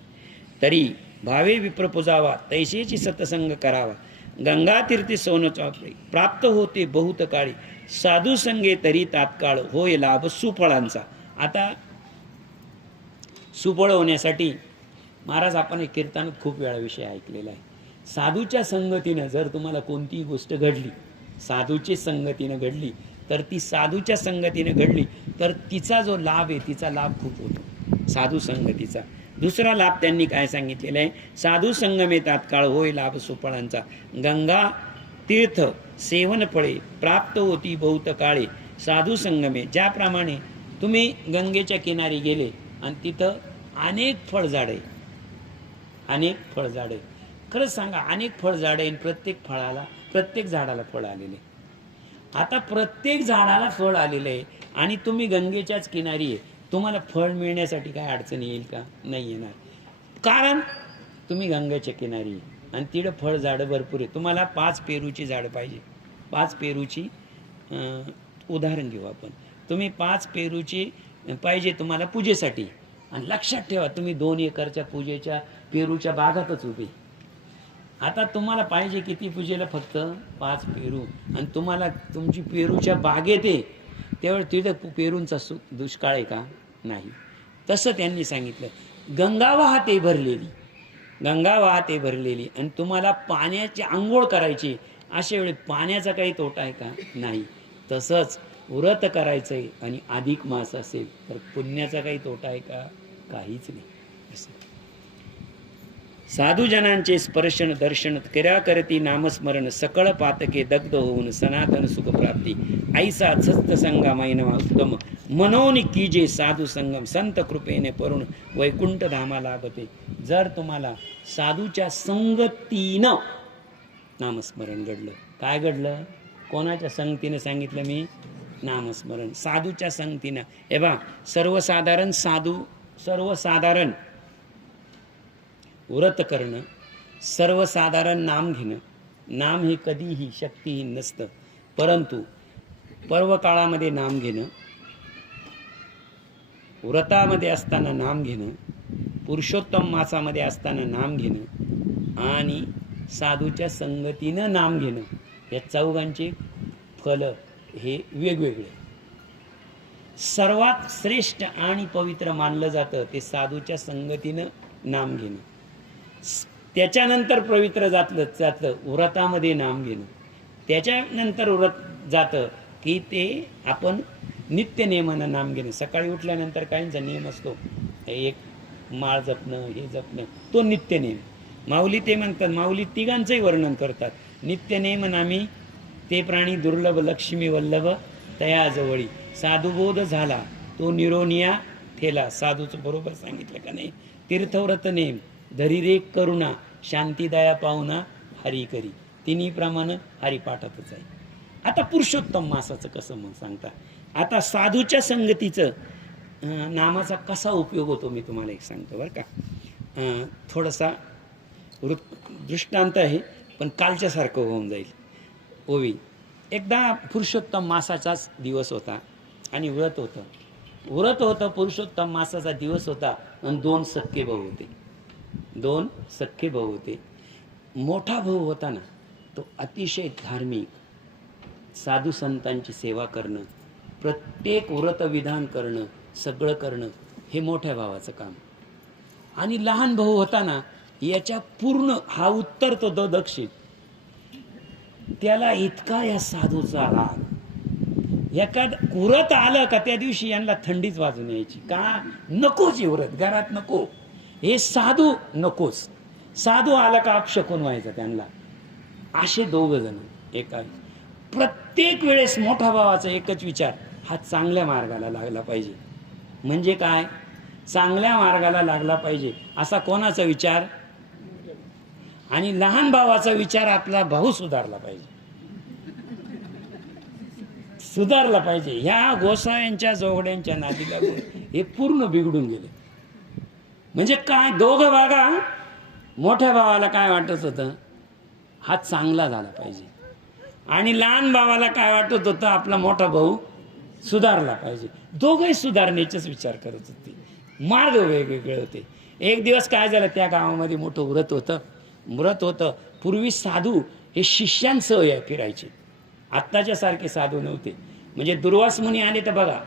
तरी भावे विप्र पुजावा तैसेची सतसंग करावा. गंगा तीर्थी सोन चापरे प्राप्त होते बहुत काळी. साधू संगे तरी तात्काळ होय लाभ सुफळांचा. आता सुफळ होण्यासाठी महाराज आपण एक कीर्तनात खूप वेळा विषय ऐकलेला आहे. साधूच्या संगतीनं जर तुम्हाला कोणतीही गोष्ट घडली, साधूची संगतीनं घडली, तर ती साधूच्या संगतीनं घडली तर तिचा जो लाभ आहे, तिचा लाभ खूप होतो साधू संगतीचा. दुसरा लाभ त्यांनी काय सांगितलेला आहे? साधू संगमे तात्काळ होय लाभ सुफळांचा. गंगा तीर्थ सेवन फळे प्राप्त होती बहुत काळे. साधू संगमे, ज्याप्रमाणे तुम्ही गंगेच्या किनारी गेले आणि तिथं अनेक फळझाडे, अनेक फळझाडे, खरंच सांगा अनेक फळझाडे, प्रत्येक फळाला, प्रत्येक झाडाला फळ आलेले. आता प्रत्येक झाडाला फळ आलेलं आहे आणि तुम्ही गंगेच्याच किनारी आहे, तुम्हाला फळ मिळण्यासाठी काय अडचण येईल का? नाही येणार, कारण तुम्ही गंगेच्या किनारी आहे आणि तिकडं फळ झाडं भरपूर आहे. तुम्हाला 5 पेरूची झाडं पाहिजे, 5 पेरूची उदाहरण घेऊ आपण. तुम्ही 5 पेरूची पाहिजे तुम्हाला पूजेसाठी, आणि लक्षात ठेवा तुम्ही 2 एकरच्या पूजेच्या पेरूच्या बागातच उभे. आता तुम्हाला पाहिजे किती पूजेला? फक्त 5 पेरू, आणि तुम्हाला तुमची पेरूच्या बागेत आहे त्यावेळी तिथं पेरूंचा दुष्काळ आहे का? नाही. तसं त्यांनी सांगितलं, गंगा वाहते भरलेली, गंगा वाहते भरलेली, आणि तुम्हाला पाण्याची आंघोळ करायची, अशा वेळी पाण्याचा काही तोटा आहे का? नाही. तसंच व्रत करायचं आहे आणि अधिक मास असेल तर पुण्याचा काही तोटा आहे का? काहीच नाही. असं साधुजनांचे स्पर्शन दर्शन करा करती नामस्मरण सकळ पातके दग्ध होऊन सनातन सुख प्राप्ती. ऐसा सत्य संगा मैनवा उत्तम मनोनी कीजे साधू संगम संत कृपेने परुण वैकुंठ धामा लाभते. जर तुम्हाला साधूच्या संगतीनं नामस्मरण घडलं, काय घडलं? कोणाच्या संगतीनं सांगितलं मी? नामस्मरण. साधूच्या संगतीनं. हे बा, सर्वसाधारण साधू, सर्वसाधारण व्रत करणं, सर्वसाधारण नाम घेणं, नाम हे कधीही शक्तिहीन नसतं, परंतु पर्व काळामध्ये नाम घेणं, व्रतामध्ये असताना नाम घेणं, पुरुषोत्तम मासामध्ये असताना नाम घेणं आणि साधूच्या संगतीनं नाम घेणं, या चौघांचे फल हे वेगवेगळे. सर्वात श्रेष्ठ आणि पवित्र मानलं जातं ते साधूच्या संगतीनं नाम घेणं. त्याच्यानंतर पवित्र जातं व्रतामध्ये नाम घेणं. त्याच्यानंतर व्रत जातं की ते आपण नित्यनेमानं नाम घेणं. सकाळी उठल्यानंतर काहींचा नियम असतो, एक माळ जपणं, हे जपणं, तो नित्यनेम. माऊली ते म्हणतात, माऊली तिघांचंही वर्णन करतात. नित्यनेम नामी ते प्राणी दुर्लभ लक्ष्मी वल्लभ तयाजवळी. साधुबोध झाला तो निरोनिया ठेला. साधूचं बरोबर सांगितलं का नाही? तीर्थव्रत नेम धरी रे करुणा शांती दया पाहुणा हरी करी. तिन्ही प्रमाण हरिपाठातच आहे. आता पुरुषोत्तम मासाचं कसं मग सांगता? आता साधूच्या संगतीचं नामाचा कसा उपयोग होतो मी तुम्हाला एक सांगतो बरं का. थोडासा दृष्टांत आहे पण कालच्यासारखं होऊन जाईल. ओवी, एकदा पुरुषोत्तम मासाचाच दिवस होता आणि व्रत होतं. पुरुषोत्तम मासाचा दिवस होता आणि 2 सख्खे भाऊ होते. 2 सख्खे भाऊ होते. मोठा भाऊ होता ना, तो अतिशय धार्मिक, साधू संतांची सेवा करणं, प्रत्येक व्रत विधान करणं, सगळं करणं हे मोठ्या भावाचं काम. आणि लहान भाऊ होता ना, याच्या पूर्ण हा उत्तर तो दक्षिण. त्याला इतका या साधूचा राग. एखाद व्रत आलं का त्या दिवशी यांना थंडीच वाजून यायची. का? नकोच व्रत, घरात नको, हे साधू नकोच. साधू आला का अपशकून व्हायचा त्यांना. असे 2 जण एका. प्रत्येक वेळेस मोठा भावाचा एकच विचार, हा चांगल्या मार्गाला लागला पाहिजे. म्हणजे काय? चांगल्या मार्गाला लागला पाहिजे असा कोणाचा विचार? आणि लहान भावाचा विचार, आपला भाऊ सुधारला पाहिजे, सुधारला पाहिजे. ह्या गोसाव्यांच्या जोगड्यांच्या नादी लागून हे पूर्ण बिघडून गेले. म्हणजे काय? दोघं बघा, मोठ्या भावाला काय वाटत होतं? हा चांगला झाला पाहिजे. आणि लहान भावाला काय वाटत होतं? आपला मोठा भाऊ सुधारला पाहिजे. दोघंही सुधारण्याचाच विचार करत होते. मार्ग वेगवेगळे होते. एक दिवस काय झालं, त्या गावामध्ये मोठं व्रत होतं. पूर्वी साधू हे शिष्यांसह फिरायचे. आत्ताच्या सारखे साधू नव्हते. म्हणजे दुर्वास मुनी आले तर बघा,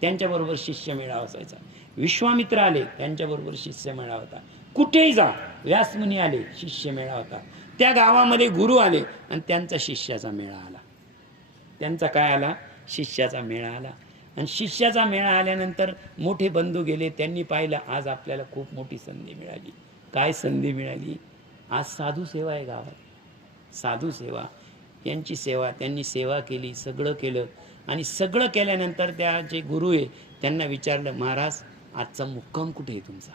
त्यांच्याबरोबर शिष्य मेळावा असायचा. विश्वामित्र आले, त्यांच्याबरोबर शिष्य मेळावा होता. कुठेही जा, व्यास मुनी आले, शिष्य मेळावा होता. त्या गावामध्ये गुरु आले आणि त्यांचा शिष्याचा मेळा आला. त्यांचा काय आला? शिष्याचा मेळा आला. आणि शिष्याचा मेळा आल्यानंतर मोठे बंधू गेले. त्यांनी पाहिलं, आज आपल्याला खूप मोठी संधी मिळाली. काय संधी मिळाली? आज साधू सेवा आहे गावात. साधू सेवा, यांची सेवा, त्यांनी सेवा केली, सगळं केलं. आणि सगळं केल्यानंतर त्या जे गुरु आहे त्यांना विचारलं, महाराज आजचा मुक्काम कुठे आहे तुमचा?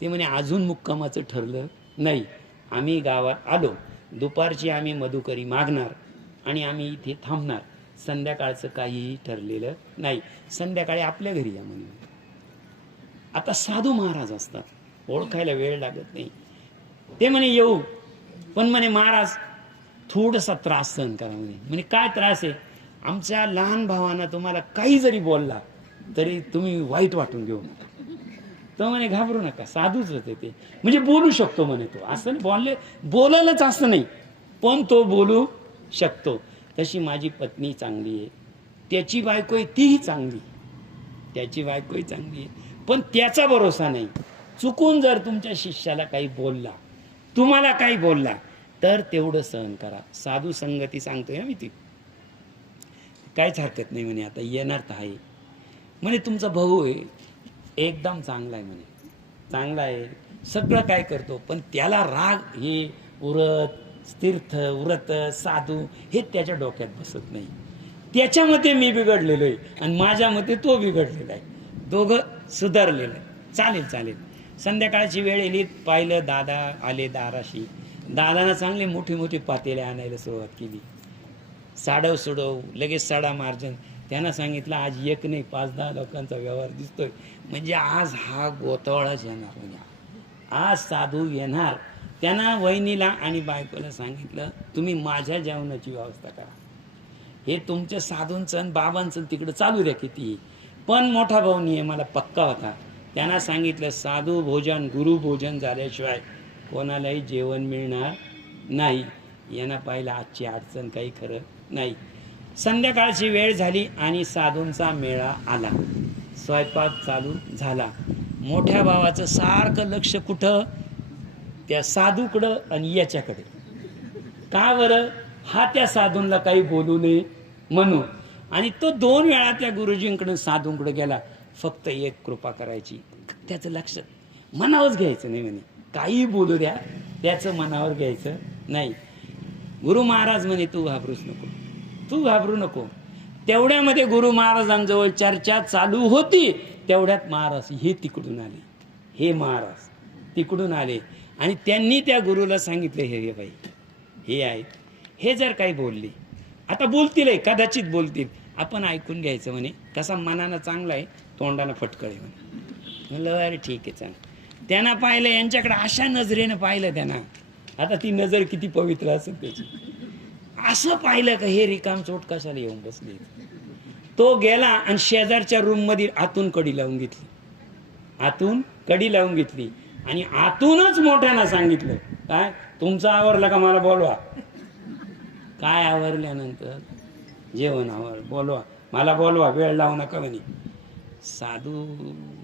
ते म्हणे, अजून मुक्कामाचं ठरलं नाही. आम्ही गावात आलो, दुपारची आम्ही मधुकरी मागणार आणि आम्ही इथे थांबणार. संध्याकाळचं काहीही ठरलेलं नाही. संध्याकाळी आपल्या घरी या म्हणे. आता साधू महाराज असतात, ओळखायला वेळ लागत नाही. ते म्हणे येऊ, पण म्हणे महाराज थोडासा त्रास सहन करा म्हणे. म्हणजे काय त्रास आहे? आमच्या लहान भावानं तुम्हाला काही जरी बोलला तरी तुम्ही वाईट वाटून घेऊ नका. तो म्हणे घाबरू नका, साधूच होते ते. म्हणजे बोलू शकतो म्हणे तो. असं बोलायलाच असं नाही, पण तो बोलू शकतो. तशी माझी पत्नी चांगली आहे, त्याची बायको आहे तीही चांगली, त्याची बायकोही चांगली आहे, पण त्याचा भरोसा नाही. चुकून जर तुमच्या शिष्याला काही बोलला, तुम्हाला काही बोलला, तर तेवढं सहन करा. साधू संगती सांगतोय मी ती, काहीच हरकत नाही म्हणे. आता येणार तर आहे म्हणे. तुमचा भाऊ आहे, एकदम चांगला आहे म्हणे, चांगला आहे, सगळं काय करतो, पण त्याला राग, हे व्रत तीर्थ, व्रत, साधू हे त्याच्या डोक्यात बसत नाही. त्याच्या मते मी बिघडलेलो आहे आणि माझ्या मते तो बिघडलेला आहे. दोघं सुधारलेलं आहे. चालेल चालेल. संध्याकाळची वेळ येली, पाहिलं दादा आले दाराशी. दादानं चांगले मोठी मोठी पातेले आणायला सुरुवात केली. साडव सुडव, लगेच साडा मार्जन. त्यांना सांगितलं, आज एक नाही 5-10 लोकांचा व्यवहार दिसतोय, म्हणजे आज हा गोतावळाच येणार. म्हणजे आज साधू येणार. त्यांना वहिनीला आणि बायकोला सांगितलं, तुम्ही माझ्या जेवणाची व्यवस्था करा. हे तुमच्या साधूंचं आणि बाबांचं तिकडं चालू द्या किती. पण मोठा भाऊ नियमाला पक्का होता. त्यांना सांगितलं, साधू भोजन, गुरु भोजन झाल्याशिवाय कोणालाही जेवण मिळणार नाही. यांना पाहिलं आजची अडचण काही खरं नाही. संध्याकाळची वेळ झाली आणि साधूंचा मेळा आला. स्वयंपाक चालू झाला. मोठ्या भावाचं सारखं लक्ष कुठं? त्या साधूकडं आणि याच्याकडे. का बरं? हा त्या साधूंना काही बोलू नये म्हणून. आणि तो 2 वेळा त्या गुरुजींकडून साधूंकडे गेला. फक्त एक कृपा करायची, त्याचं लक्ष मनावरच घ्यायचं नाही म्हणे. काही बोलू द्या, त्याचं मनावर घ्यायचं नाही. गुरु महाराज म्हणे, तू घाबरूच नको, तू घाबरू नको. तेवढ्यामध्ये गुरु महाराजांजवळ चर्चा चालू होती. तेवढ्यात महाराज हे तिकडून आले, हे महाराज तिकडून आले आणि त्यांनी त्या गुरुला सांगितलं, हे बाई हे आहेत, हे जर काही बोलले, आता बोलतील, कदाचित बोलतील, आपण ऐकून घ्यायचं म्हणे. कसा मनानं चांगला आहे, तोंडानं फटकळ आहे म्हणे. म्हणलं अरे ठीक आहे चांग. त्यांना पाहिलं, यांच्याकडे अशा नजरेनं पाहिलं त्यांना. आता ती नजर किती पवित्र असेल त्याची. असं पाहिलं का हे रिकामचोट कशाला येऊन बसले. तो गेला आणि शेजारच्या रूम मध्ये आतून कडी लावून घेतली, आतून कडी लावून घेतली आणि आतूनच मोठ्यानं सांगितलं, काय तुमचं आवरलं का मला बोलवा. काय आवरल्यानंतर? जेवण आवर, बोलवा मला, बोलवा, वेळ लावू नका म्हणे.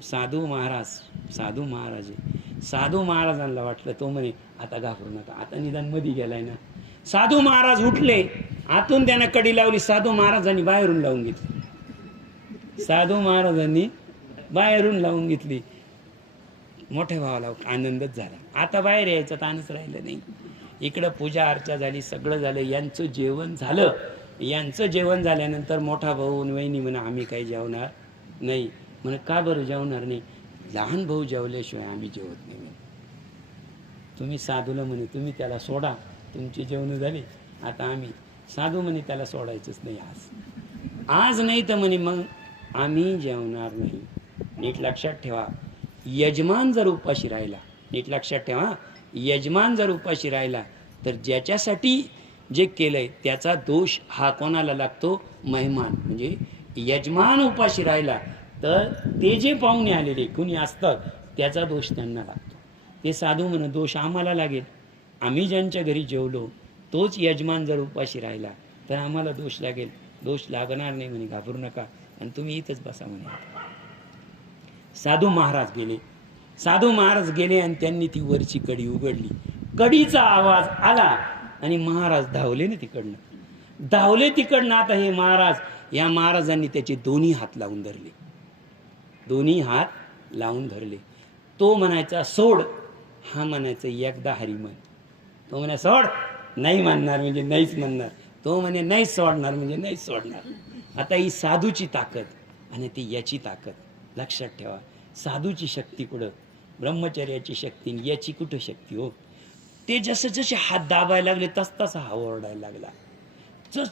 साधू महाराज साधू महाराजांना वाटलं, तो म्हणे आता घाबरू नका, आता निदान मध्ये गेलाय ना. साधू महाराज उठले, आतून त्यांना कडी लावली. साधू महाराजांनी बाहेरून लावून घेतली, साधू महाराजांनी बाहेरून लावून घेतली. मोठ्या भावाला आनंदच झाला. आता बाहेर यायचं ताणच राहिलं नाही. इकडं पूजा अर्चा झाली, सगळं झालं, यांचं जेवण झालं. यांचं जेवण झाल्यानंतर मोठा भाऊ आणि वहिनी म्हणा आम्ही काही जेवणार नाही. म्हणे का बरं जेवणार नाही? लहान भाऊ जेवल्याशिवाय आम्ही जेवत नाही म्हणे. तुम्ही साधूला म्हणे तुम्ही त्याला सोडा, तुमची जेवणं झाली, आता आम्ही. साधू म्हणे त्याला सोडायचंच नाही आज नाही तर म्हणे मग आम्ही जेवणार नाही. नीट लक्षात ठेवा, यजमान जर उपाशी राहिला, नीट लक्षात ठेवा, यजमान जर उपाशी राहिला तर ज्याच्यासाठी जे केलंय त्याचा दोष हा कोणाला लागतो? मेहमान. म्हणजे यजमान उपाशी राहिला तर ते जे पाहुणे आलेले कुणी असतात त्याचा दोष त्यांना लागतो. ते साधू म्हणे दोष आम्हाला लागेल, आम्ही ज्यांच्या घरी जेवलो तोच यजमान जर उपाशी राहिला तर आम्हाला दोष लागेल. दोष लागणार नाही म्हणे, घाबरू नका आणि तुम्ही इथंच बसा म्हणे. साधू महाराज गेले आणि त्यांनी ती वरची कडी उघडली. कडीचा आवाज आला आणि महाराज धावले ना तिकडनं. आता हे महाराज, या महाराजांनी त्याचे दोन्ही हात लावून धरले. तो म्हणायचा सोड, हा म्हणायचा एकदा हरी म्हण. तो म्हणे सोड, नाही म्हणणार म्हणजे नाहीच म्हणणार. तो म्हणे नाही सोडणार म्हणजे नाही सोडणार. आता ही साधूची ताकद आणि ती याची ताकद लक्षात ठेवा. साधूची शक्ती कुठं? ब्रह्मचर्याची शक्ती. याची कुठं शक्ती हो? ते जसे हात दाबायला लागले तसा हा ओरडायला लागला.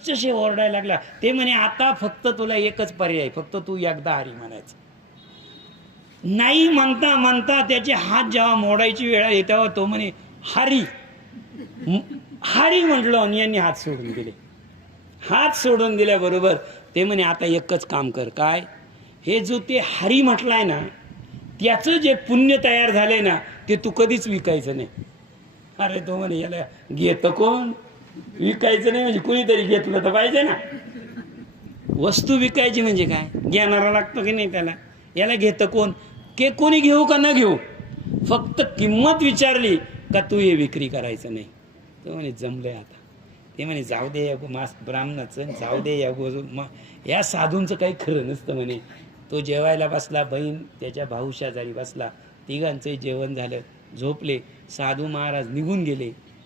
जसे ओरडायला लागला ते म्हणे आता फक्त तुला एकच पर्याय, फक्त तू एकदा हरी म्हणायचं. नाही म्हणता त्याचे हात जेव्हा मोडायची वेळ आहे तेव्हा तो म्हणे हरी म्हटलं आणि यांनी हात सोडून दिल्याबरोबर ते म्हणे आता एकच काम कर. काय? हे जो ते हरी म्हटलाय ना त्याचं जे पुण्य तयार झालंय ना ते तू कधीच विकायचं नाही. अरे तो म्हणे याला घेतं कोण? विकायचं नाही म्हणजे कुणीतरी घेतलं तर पाहिजे ना. वस्तू विकायची म्हणजे काय? घेणारा लागतो की नाही त्याला. याला घेतं कोण? कोणी घेऊ का न घेऊ, फक्त किंमत विचारली का तू हे विक्री करायचं नाही. तो म्हणे जमलंय आता. ते म्हणे जाऊ दे या ब्राह्मणाचं, जाऊ दे या साधूंचं काही खरं नसतं म्हणे. तो जेवायला बसला, बहीण त्याच्या भाऊ शेजारी बसला, तिघांचंही जेवण झालं, झोपले. साधू महाराज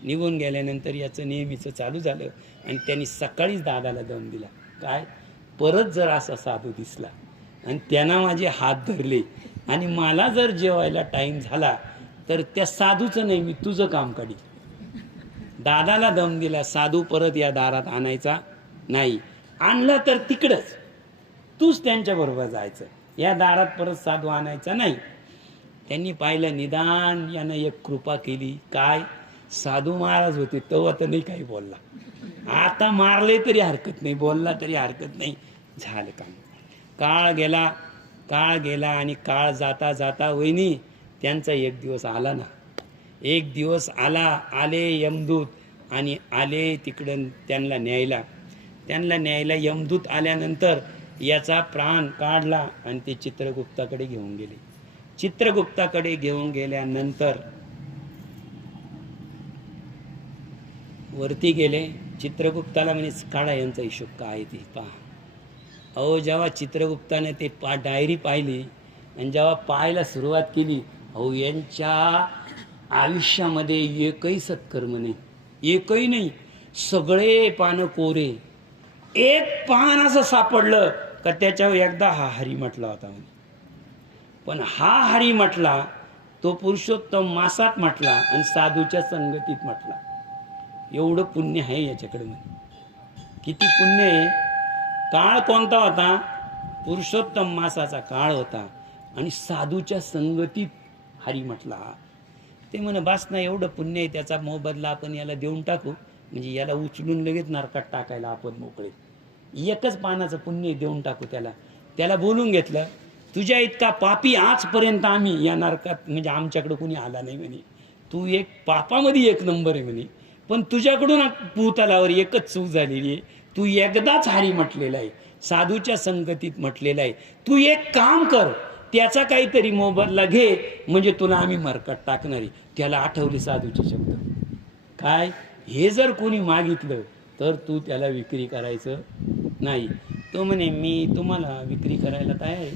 निघून गेल्यानंतर याचं नेहमीचं चालू झालं आणि त्यांनी सकाळीच दादाला दम दिला. काय? परत जर असा साधू दिसला आणि त्यांना माझे हात धरले आणि मला जर जेवायला टाईम झाला तर त्या साधूचं नाही, मी तुझं काम काढी. दादाला दम दिला. साधू परत या दारात आणायचा नाही. आणला तर तिकडंच तूच त्यांच्याबरोबर जायचं. या दारात परत साधू आणायचा नाही. त्यांनी पाहिलं निदान यानं एक कृपा केली. काय? साधू महाराज होते तेव्हा तर नाही काही बोलला, आता मारले तरी हरकत नाही, बोलला तरी हरकत नाही. झालं काम. काळ गेला आणि काळ जाता जाता वहिनी त्यांचा एक दिवस आला ना. एक दिवस आले यमदूत आणि आले तिकडं त्यांना न्यायला यमदूत आल्यानंतर याचा प्राण काढला आणि ते चित्रगुप्ताकडे घेऊन गेले. चित्रगुप्ताकडे घेऊन गेल्यानंतर वरती गेले. चित्रगुप्ताला म्हणे काढा यांचा हिशोब काय आहे ते पहा. अहो जेव्हा चित्रगुप्ताने ते डायरी पाहिली आणि जेव्हा पाहायला सुरुवात केली, अहो यांच्या आयुष्यामध्ये एकही सत्कर्म नाही, एकही नाही. सगळे पानं कोरे. एक पान असं सापडलं का त्याच्यावर एकदा हा हरी म्हटला होता म्हणे. पण हा हरी म्हटला तो पुरुषोत्तम मासात म्हटला आणि साधूच्या संगतीत म्हटला. एवढं पुण्य आहे याच्याकडे म्हणे. किती पुण्य आहे. काळ कोणता होता? पुरुषोत्तम मासाचा काळ होता आणि साधूच्या संगतीत हरी म्हटला. ते म्हणे बास ना, एवढं पुण्य आहे, त्याचा मोबदला आपण याला देऊन टाकू, म्हणजे याला उचलून लगेच नरकात टाकायला आपण मोकळे. एकच पानाचं पुण्य देऊन टाकू त्याला बोलून घेतलं. तुझ्या इतका पापी आजपर्यंत आम्ही या नरकात म्हणजे आमच्याकडे कोणी आला नाही म्हणे. तू एक पापामध्ये एक नंबर आहे म्हणे. पण तुझ्याकडून भूतलावर एकच चूक झालेली आहे. तू एकदाच हरी म्हटलेला आहे, साधूच्या संगतीत म्हटलेला आहे. तू एक काम कर, त्याचा काहीतरी मोबदला घे, म्हणजे तुला आम्ही मरकट टाकणारी. त्याला आठवले साधूचे शब्द. काय? हे जर कोणी मागितलं तर तू त्याला विक्री करायचं नाही. तो म्हणे मी तुम्हाला विक्री करायला तयार आहे.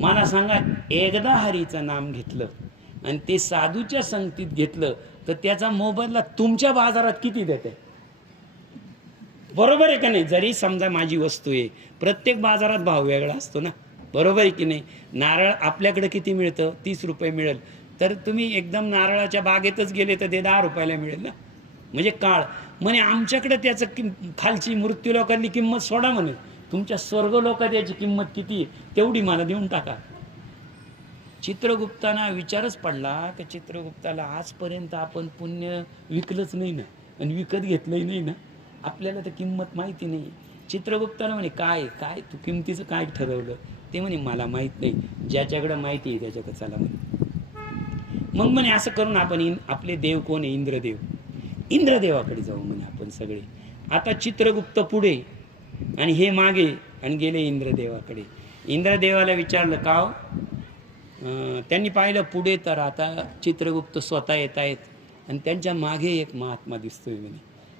मला सांगा, एकदा हरीचं नाम घेतलं आणि ते साधूच्या संगतीत घेतलं तर त्याचा मोबदला तुमच्या बाजारात किती देते? बरोबर आहे का नाही? जरी समजा माझी वस्तू आहे, प्रत्येक बाजारात भाव वेगळा असतो ना, बरोबर आहे की नाही? नारळ आपल्याकडे किती मिळतं? 30 रुपये मिळेल, तर तुम्ही एकदम नारळाच्या बागेतच गेले तर ते 10 रुपयाला मिळेल ना. म्हणजे काळ म्हणे आमच्याकडे त्याचं खालची मृत्यू लोकांनी किंमत सोडा म्हणे, तुमच्या स्वर्ग लोकात याची किंमत किती आहे तेवढी मला देऊन टाका. चित्रगुप्तांना विचारच पडला की चित्रगुप्ताला आजपर्यंत आपण पुण्य विकलंच नाही ना, आणि विकत घेतलंही नाही ना, आपल्याला तर किंमत माहिती नाही. चित्रगुप्ताला म्हणे काय काय तू किमतीचं काय ठरवलं? ते म्हणे मला माहीत नाही, ज्याच्याकडे माहिती आहे त्याच्याकडे चला म्हणे. मग म्हणे असं करून आपण आपले देव कोण आहे? इंद्रदेव. इंद्रदेवाकडे जाऊ म्हणे आपण सगळे. आता चित्रगुप्त पुढे आणि हे मागे आणि गेले इंद्रदेवाकडे. इंद्रदेवाला विचारलं का हो? त्यांनी पाहिलं पुढे तर आता चित्रगुप्त स्वतः येत आहेत आणि त्यांच्या मागे एक महात्मा दिसतोय म्हणे.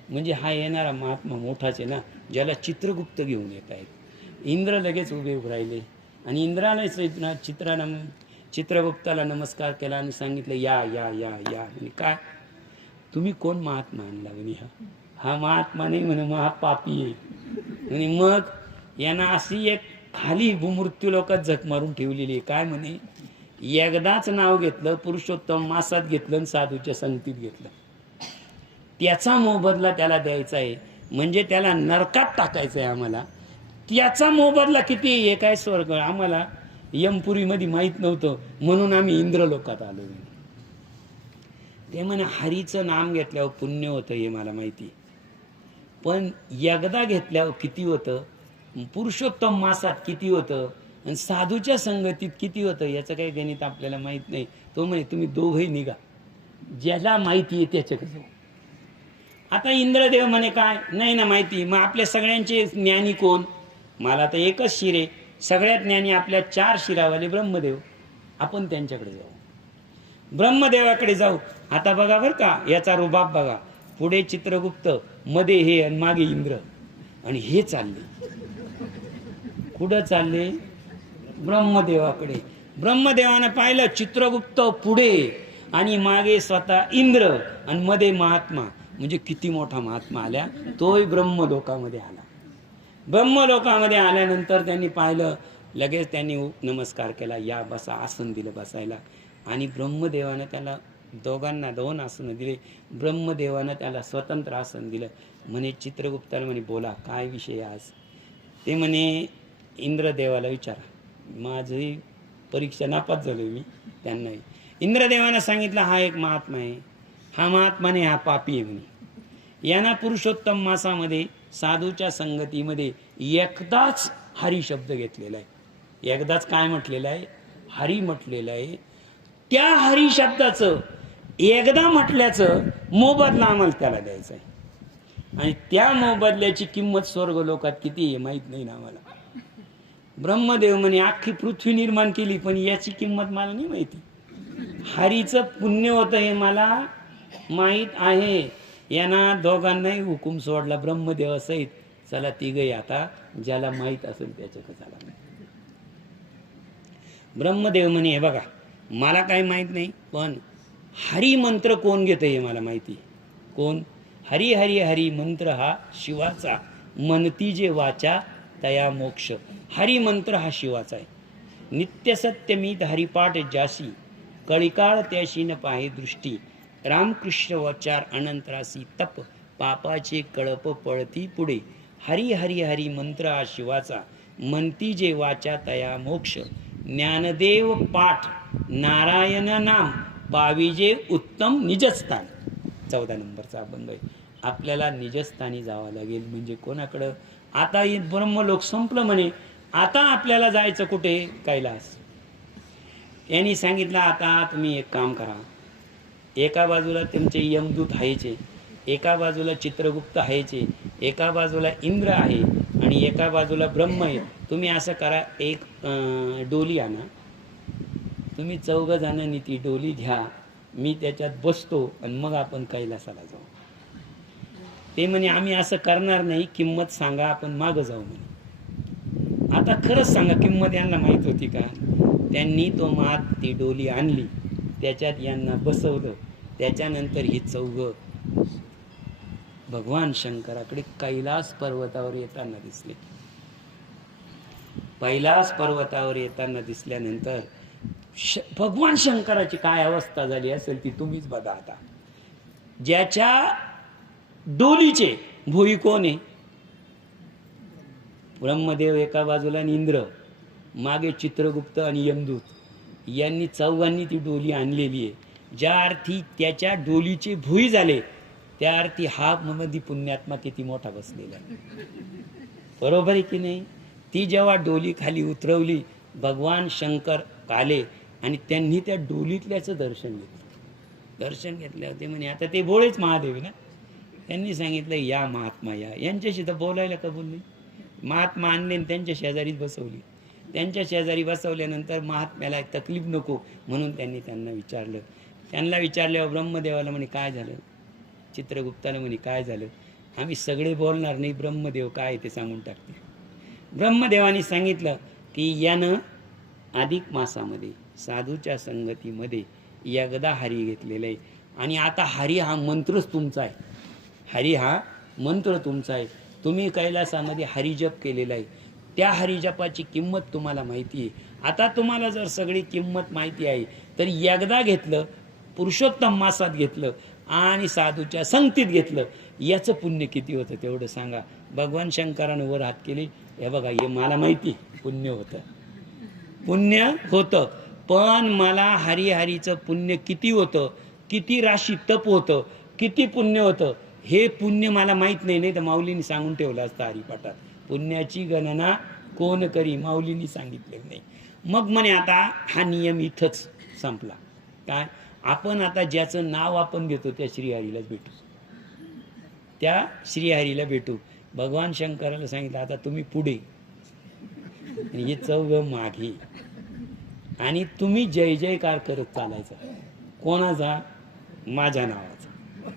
म्हणजे हा येणारा महात्मा मोठाच आहे ना, ज्याला चित्रगुप्त घेऊन येत आहेत. इंद्र लगेच उभे राहिले आणि इंद्राला चित्रगुप्ताला नमस्कार केला आणि सांगितलं या या या या. म्हणजे काय तुम्ही कोण महात्मा आणला म्हणे? हा महात्मा नाही म्हणे, महापापी आहे म्हणे. मग यांना अशी एक खाली भूमृत्यू लोकात झक मारून ठेवलेली आहे. काय म्हणे? एकदाच नाव घेतलं, पुरुषोत्तम मासात घेतलं आणि साधूच्या संगतीत घेतलं, त्याचा मोबदला त्याला द्यायचा आहे. म्हणजे त्याला नरकात टाकायचं आहे आम्हाला. त्याचा मोबदला किती हे काय स्वर्ग आम्हाला यमपुरीमध्ये माहीत नव्हतं, म्हणून आम्ही इंद्रलोकात आलो. ते म्हणे हरीचं नाम घेतल्यावर पुण्य होतं हे मला माहिती, पण एकदा घेतल्यावर किती होतं, पुरुषोत्तम मासात किती होतं आणि साधूच्या संगतीत किती होतं याचं काही गणित आपल्याला माहीत नाही. तो म्हणे तुम्ही दोघंही निघा, ज्याला माहिती आहे त्याच्याकडे जाऊ. आता इंद्रदेव म्हणे काय नाही ना माहिती. मग आपल्या सगळ्यांचे ज्ञानी कोण? मला तर एकच शिर आहे, सगळ्यात ज्ञानी आपल्या 4 शिरावाले ब्रह्मदेव, आपण त्यांच्याकडे जाऊ. ब्रह्मदेवाकडे जाऊ. आता बघा बरं का याचा रुबाब बघा. पुढे चित्रगुप्त, मध्ये हे आणि मागे इंद्र, आणि हे चालले कुठं चालले? ब्रह्मदेवाकडे. ब्रह्मदेवानं पाहिलं चित्रगुप्त पुढे आणि मागे स्वतः इंद्र आणि मध्ये महात्मा. म्हणजे किती मोठा महात्मा आल्या. तोही ब्रह्मलोकामध्ये आला. ब्रह्मलोकामध्ये आल्यानंतर त्यांनी पाहिलं, लगेच त्यांनी नमस्कार केला, या बसा, आसन दिलं बसायला. आणि ब्रह्मदेवानं त्याला दोघांना 2 आसनं दिले. ब्रह्मदेवानं त्याला स्वतंत्र आसन दिलं. म्हणे चित्रगुप्ताला म्हणे बोला काय विषय आज? ते म्हणे इंद्रदेवाला विचारा, माझी परीक्षा नापास झाली मी. त्यांनाही इंद्रदेवानं सांगितलं हा एक महात्मा आहे, हा महात्माने हा पापी आहे म्हणे. यांना पुरुषोत्तम मासामध्ये साधूच्या संगतीमध्ये एकदाच हरी शब्द घेतलेला आहे. एकदाच काय म्हटलेलं आहे? हरी म्हटलेलं आहे. त्या हरी शब्दाचं एकदा म्हटल्याचं मोबदला आम्हाला त्याला द्यायचा आहे. आणि त्या मोबदल्याची किंमत स्वर्ग लोकात किती आहे माहीत नाही ना आम्हाला. ब्रह्मदेव म्हणे अख्खी पृथ्वी निर्माण केली, पण याची किंमत मला नाही माहिती. हरीचं पुण्य होतं हे मला माहीत आहे. यांना दोघांनाही हुकूम सोडला ब्रह्मदेवासहित, चला तिघही आता ज्याला माहीत असेल त्याच्याकडे चला. ब्रह्मदेव म्हणे हे बघा मला काही माहीत नाही, पण हरी मंत्र कोण घेतं हे मला माहिती. कोण? हरी हरी हरी मंत्र हा शिवाचा, मनती जे वाचा तया मोक्ष. हरी मंत्र हा शिवाचा आहे. नित्य सत्यमीत हरिपाठ जाशी, कळिकाळ त्याशी न पाहे दृष्टी. रामकृष्ण वचार अनंतरासी तप, पापाचे कळप पळती पुढे. हरी हरी हरी मंत्र हा शिवाचा, मनती जे वाचा तया मोक्ष. ज्ञानदेव पाठ नारायण नाम, पाविजे उत्तम निजस्थान. 14 नंबरचा अभंग आहे. आपल्याला निजस्थानी जावं लागेल. म्हणजे कोणाकडं? आता ब्रह्मलोक संपलं म्हणे, आता आपल्याला जायचं कुठे? कैलास. यांनी सांगितलं आता तुम्ही एक काम करा, एका बाजूला तुमचे यमदूत आहेचे, एका बाजूला चित्रगुप्त आहेचे, एका बाजूला इंद्र आहे आणि एका बाजूला ब्रह्म आहे. तुम्ही असं करा, एक डोली आणा, तुम्ही 4 जणांनी ती डोली घ्या, मी त्याच्यात बसतो आणि मग आपण कैलासाला जाऊ. ते म्हणे आम्ही असं करणार नाही, किंमत सांगा, आपण मागं जाऊ म्हणे. आता खरंच सांगा किंमत यांना माहीत होती का? त्यांनी तो मात ती डोली आणली, त्याच्यात यांना बसवलं, त्याच्यानंतर ही 4 भगवान शंकराकडे कैलास पर्वतावर येताना दिसले. कैलास पर्वतावर येताना दिसल्यानंतर भगवान शंकराची काय अवस्था झाली असेल ती तुम्हीच बघा. आता ज्याच्या डोलीचे भुई कोण आहे? ब्रह्मदेव एका बाजूला आणि इंद्र मागे, चित्रगुप्त आणि यमदूत यांनी चौघांनी ती डोली आणलेली आहे. ज्या अर्थी त्याच्या डोलीचे भुई झाले त्या अर्थी हा मध्ये पुण्यात्मा किती मोठा बसलेला आहे. बरोबर आहे की नाही? ती जेव्हा डोली खाली उतरवली भगवान शंकर आले आणि त्यांनी त्या डोलीतल्याचं दर्शन घेतलं. दर्शन घेतल्यावर ते म्हणे, आता ते भोळेच महादेव ना, त्यांनी सांगितलं या महात्मा या. यांच्याशी तर बोलायला कबूल नाही. महात्मा आणले त्यांच्या शेजारीच बसवली. त्यांच्या शेजारी बसवल्यानंतर महात्म्याला तकलीफ नको म्हणून त्यांनी त्यांना विचारलं. त्यांना विचारल्यावर ब्रह्मदेवाला म्हणे काय झालं? चित्रगुप्ताला म्हणे काय झालं? आम्ही सगळे बोलणार नाही, ब्रह्मदेव काय ते सांगून टाकते. ब्रह्मदेवाने सांगितलं की यानं अधिक मासामध्ये साधूच्या संगतीमध्ये एकदा हरी घेतलेला आहे आणि आता हरी हा मंत्रच तुमचा आहे. हरी हा मंत्र तुमचा आहे. तुम्ही कैलासामध्ये हरिजप केलेला आहे. त्या हरिजपाची किंमत तुम्हाला माहिती आहे. आता तुम्हाला जर सगळी किंमत माहिती आहे तर एकदा घेतलं, पुरुषोत्तम मासात घेतलं आणि साधूच्या संगतीत घेतलं, याचं पुण्य किती होतं तेवढं सांगा. भगवान शंकरानं वर हात केले. हे बघा, हे मला माहिती पुण्य होतं, पुण्य होतं, पण मला हरिहरीचं पुण्य किती होतं, किती राशी तप होतं, किती पुण्य होतं हे पुण्य मला माहीत नाही. नाही तर माऊलींनी सांगून ठेवलं असतं हरिपाठात. पुण्याची गणना कोण करी, माऊलींनी सांगितले नाही. मग म्हणे आता हा नियम इथंच संपला. काय? आपण आता ज्याचं नाव आपण घेतो त्या श्रीहरीलाच भेटू, त्या श्रीहरीला भेटू. भगवान शंकराला सांगितलं आता तुम्ही पुढे आणि हे चौघं मागे आणि तुम्ही जय जयकार करत चालायचा. कोणाचा? माझ्या नावाचा.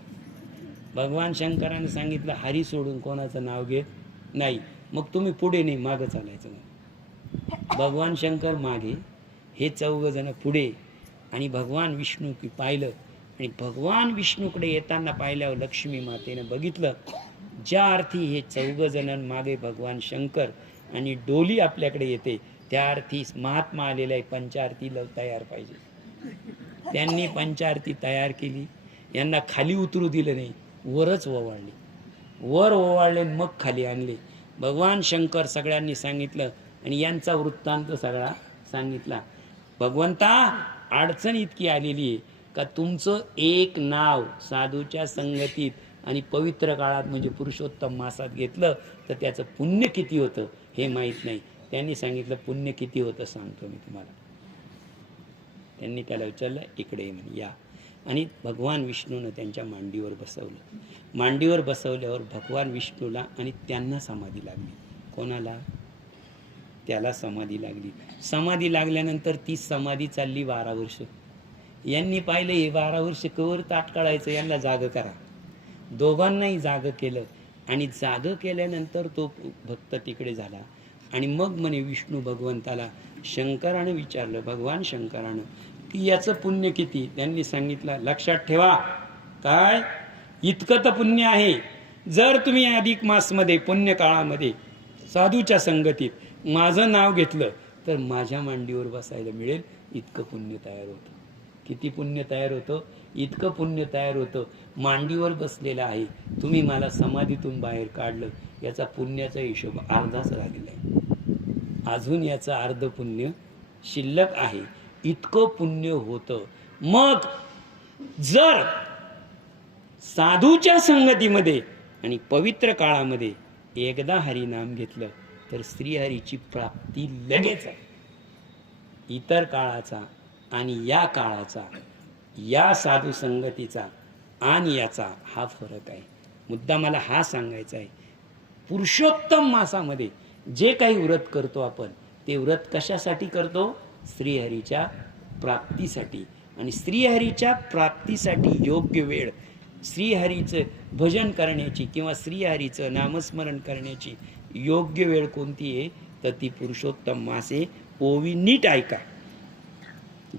भगवान शंकराने सांगितलं हरी सोडून कोणाचं नाव घेत नाही. मग तुम्ही पुढे नाही, मागं चालायचं. भगवान शंकर मागे, हे चौघ जण पुढे. आणि भगवान विष्णू की पाहिलं आणि भगवान विष्णूकडे येताना पाहिल्यावर लक्ष्मी मातेनं बघितलं. ज्या अर्थी हे चौघ जण मागे भगवान शंकर आणि डोली आपल्याकडे येते त्या अर्थी महात्मा आलेला आहे. पंचारती तयार पाहिजे. त्यांनी पंचारती तयार केली. यांना खाली उतरू दिलं नाही, वरच ओवाळले. वर ओवाळले मग खाली आणले. भगवान शंकर सगळ्यांनी सांगितलं आणि यांचा वृत्तांत सगळा सांगितला. भगवंता, अडचण इतकी आलेली आहे का तुमचं एक नाव साधूच्या संगतीत आणि पवित्र काळात म्हणजे पुरुषोत्तम मासात घेतलं तर त्याचं पुण्य किती होतं हे माहीत नाही. त्यांनी सांगितलं पुण्य किती होतं सांगतो मी तुम्हाला. त्यांनी त्याला विचारलं, इकडे ये म्हणे, या. आणि भगवान विष्णूनं त्यांच्या मांडीवर बसवलं. मांडीवर बसवल्यावर भगवान विष्णूला आणि त्यांना समाधी लागली. कोणाला? त्याला समाधी लागली. समाधी लागल्यानंतर ती समाधी चालली 12 वर्ष. यांनी पाहिलं हे 12 वर्ष कवर ताट काढायचं, यांना जाग करा. दोघांनाही जाग केलं आणि जाग केल्यानंतर तो भक्त तिकडे झाला. आणि मग म्हणे विष्णू भगवंताला शंकरानं विचारलं, भगवान शंकरानं की याचं पुण्य किती? त्यांनी सांगितलं, लक्षात ठेवा काय इतकं तर पुण्य आहे. जर तुम्ही अधिक मासमध्ये पुण्य काळामध्ये साधूच्या संगतीत माझं नाव घेतलं तर माझ्या मांडीवर बसायला मिळेल इतकं पुण्य तयार होतं. किती पुण्य तयार होतं? इतकं पुण्य तयार होतं. मांडीवर बसलेलं आहे, तुम्ही मला समाधीतून बाहेर काढलं, याचा पुण्याचा हिशोब अर्धाच राहिलेला आहे. अजून याचं अर्ध पुण्य शिल्लक आहे. इतकं पुण्य होतं. मग जर साधूच्या संगतीमध्ये आणि पवित्र काळामध्ये एकदा हरिनाम घेतलं तर श्रीहरीची प्राप्ती लगेच आहे. इतर काळाचा आणि या काळाचा, या साधू संगतीचा आणि याचा हा फरक आहे. मुद्दा मला हा सांगायचा आहे. पुरुषोत्तम मासामध्ये जे काही व्रत करतो आपण ते व्रत कशासाठी करतो? श्रीहरीच्या प्राप्तीसाठी. आणि श्रीहरीच्या प्राप्तीसाठी योग्य वेळ, श्रीहरीचं भजन करण्याची किंवा श्रीहरीचं नामस्मरण करण्याची योग्य वेळ कोणती आहे तर ती पुरुषोत्तम मासे. ओवी नीट ऐका.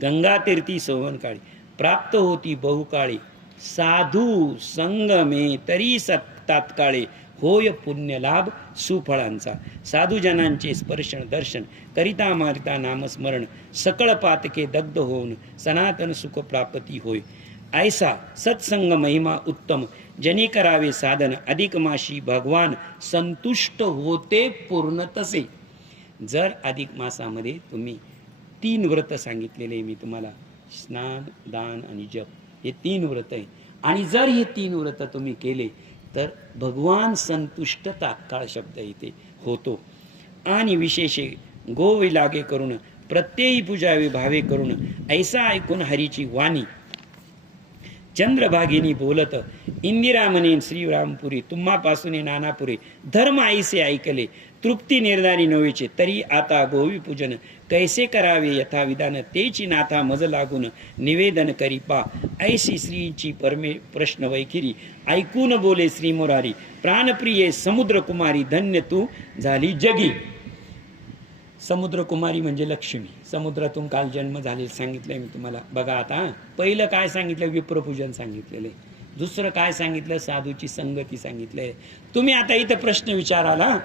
गंगा तीर्थी सोवनकाळी प्राप्त होती बहुकाळी, साधू संगमे तरी सत्ता तात्काळे होय पुण्य लाभ सुफळांचा. साधुजनांचे स्पर्शन दर्शन करिता मारिता नामस्मरण सकळ पातके दग्ध होऊन सनातन सुख प्राप्ती होय. ऐसा सत्संग महिमा उत्तम जनी करावे साधन अधिक माशी भगवान संतुष्ट होते पूर्ण तसे. जर अधिक मासामध्ये तुम्ही 3 व्रत सांगितलेले मी तुम्हाला, स्नान दान आणि जप, हे 3 व्रत आहे, आणि जर हे 3 व्रत तुम्ही केले तर भगवान संतुष्ट तात्काळ शब्द इथे होतो. आणि विशेषे गोवी लागे करून प्रत्ययी पूजावे भावे करून ऐसा ऐकून हरीची वाणी चंद्रभागिनी बोलत इंदिरा म्हणे श्रीरामपुरी तुम्हापासून नानापुरे धर्म ऐसे ऐकले तृप्ती निर्धारी नव्हेचे तरी आता गोवी पूजन कैसे करावे यथा विधान तेची नाथा मज लागून निवेदन करी पा ऐशी श्रीची परमे प्रश्न वैखिरी ऐकून बोले श्री मुरारी प्राणप्रिये समुद्र कुमारी धन्य तू झाली जगी. समुद्र कुमारी म्हणजे लक्ष्मी. समुद्रातून काल जन्म झाले सांगितलंय मी तुम्हाला. बघा आता पहिलं काय सांगितलं, विप्रपूजन सांगितलेले. दुसरं काय सांगितलं, साधूची संगती सांगितलंय. तुम्ही आता इथं प्रश्न विचाराला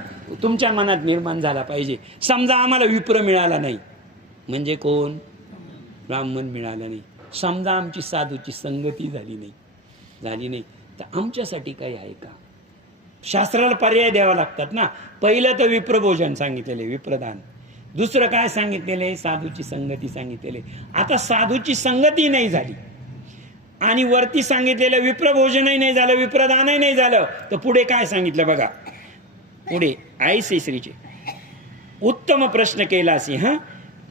तुमच्या मनात निर्माण झाला पाहिजे, समजा आम्हाला विप्र मिळाला नाही म्हणजे कोण, ब्राह्मण मिळाला नाही, समजा आमची साधूची संगती झाली नाही तर आमच्यासाठी काही आहे का? शास्त्राला पर्याय द्यावा लागतात ना. पहिलं तर विप्रभोजन सांगितलेले, विप्रदान. दुसरं काय सांगितलेले, साधूची संगती सांगितलेले. आता साधूची संगती नाही झाली आणि वरती सांगितलेलं विप्रभोजनही नाही झालं, विप्रदानही नाही झालं, तर पुढे काय सांगितलं बघा. पुढे ऐसे श्रीचे उत्तम प्रश्न केलासी हा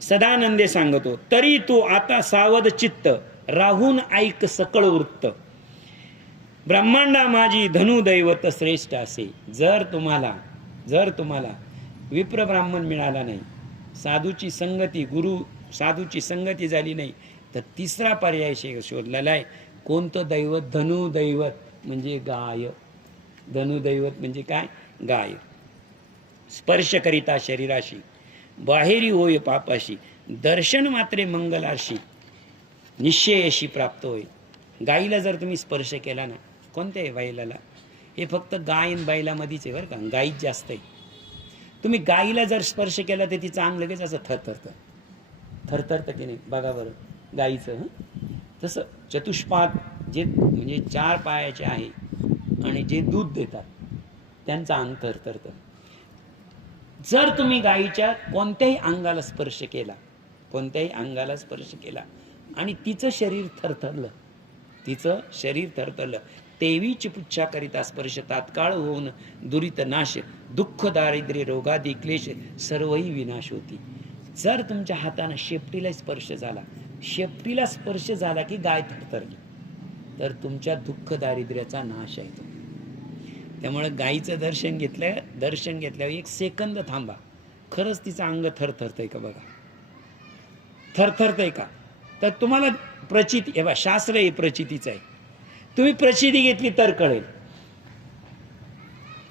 सदानंदे सांगतो तरी तू आता सावध चित्त राहून ऐक सकळ वृत्त ब्रह्मांडा माझी धनुदैवत श्रेष्ठ असे. जर तुम्हाला विप्र ब्राह्मण मिळाला नाही, साधूची संगती गुरु साधूची संगती झाली नाही, तर तिसरा पर्याय शोधलेला आहे. कोणतं दैवत? धनुदैवत म्हणजे गाय. धनुदैवत म्हणजे काय? गाय. स्पर्श करिता शरीराशी बाहेरी होय पापाशी दर्शन मात्रे मंगलाशी निश्चयशी प्राप्त होय. गाईला जर तुम्ही स्पर्श केला ना, कोणत्याही बैलाला, हे फक्त गाय आणि बैलामध्येच आहे बरं का, गाईच जास्त आहे. तुम्ही गाईला जर स्पर्श केला तर तिचं अंग लगेच असं थरथरतं की नाही? बघा बरं गाईचं. तसं चतुष्पाद जे म्हणजे 4 पायाचे आहे आणि जे दूध देतात त्यांचा अंग थरथरतं. जर तुम्ही गाईच्या कोणत्याही अंगाला स्पर्श केला आणि तिचं शरीर थरथरलं, तेवीची पुच्छा करिता स्पर्श तात्काळ होऊन दुरित नाश दुःख दारिद्र्य रोगादी क्लेश सर्वही विनाश होती. जर तुमच्या हाताने शेपटीला स्पर्श झाला की गाय थरथरली तर तुमच्या दुःख दारिद्र्याचा नाश आहे तो. त्यामुळे गायीचं दर्शन घेतल्यावर 1 सेकंद थांबा, खरंच तिचं अंग थरथरतंय का बघा. थरथरतंय का? तर तुम्हाला प्रचिती, हे बघा शास्त्र हे प्रचितीचं आहे. तुम्ही प्रचिती घेतली तर कळेल.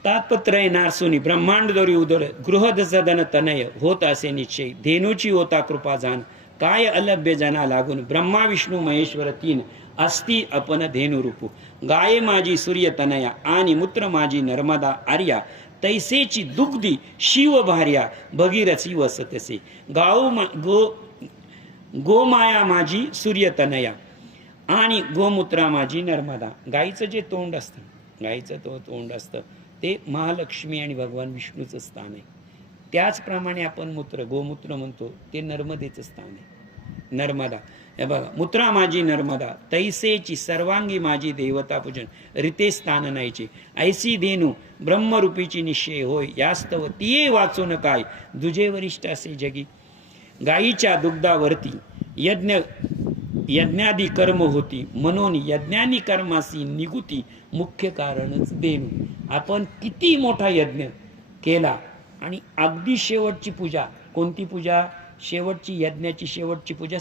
तात्पत्रय नारसुनी ब्रह्मांड दोरी उदर गृहद सदन तनय होत असे निश्चय धेनूची होता कृपा जाण काय अलभ्य जना लागून ब्रह्मा विष्णू महेश्वर 3 अस्ति अपन धेनु रूपू गाये माझी सूर्य तनया आणि मूत्र माझी नर्मदा आर्या तैसेची दुग्धी शिव भार्या भगीरथी वसतसे गोमाया माझी सूर्य तनया आणि गोमूत्रा माझी नर्मदा. गाईचं जे तोंड असतं ते महालक्ष्मी आणि भगवान विष्णूचं स्थान आहे. त्याचप्रमाणे आपण गोमूत्र म्हणतो ते नर्मदेचं स्थान आहे. नर्मदा, हे बघा, मूत्रा माझी नर्मदा तैसेची सर्वांगी माझी देवता पूजन रिते स्थान नाहीचे ऐसी धेनू ब्रह्मरूपीची निश्चय होय यास्तव तिये वाचून काय दुजे वरिष्ठ असे जगी. गायीच्या दुग्धावरती यज्ञादी कर्म होती म्हणून यज्ञानी कर्मासी निगुती मुख्य कारणच धेनू. आपण किती मोठा यज्ञ केला आणि अगदी शेवटची पूजा, कोणती पूजा? यज्ञाची शेवटची पूजा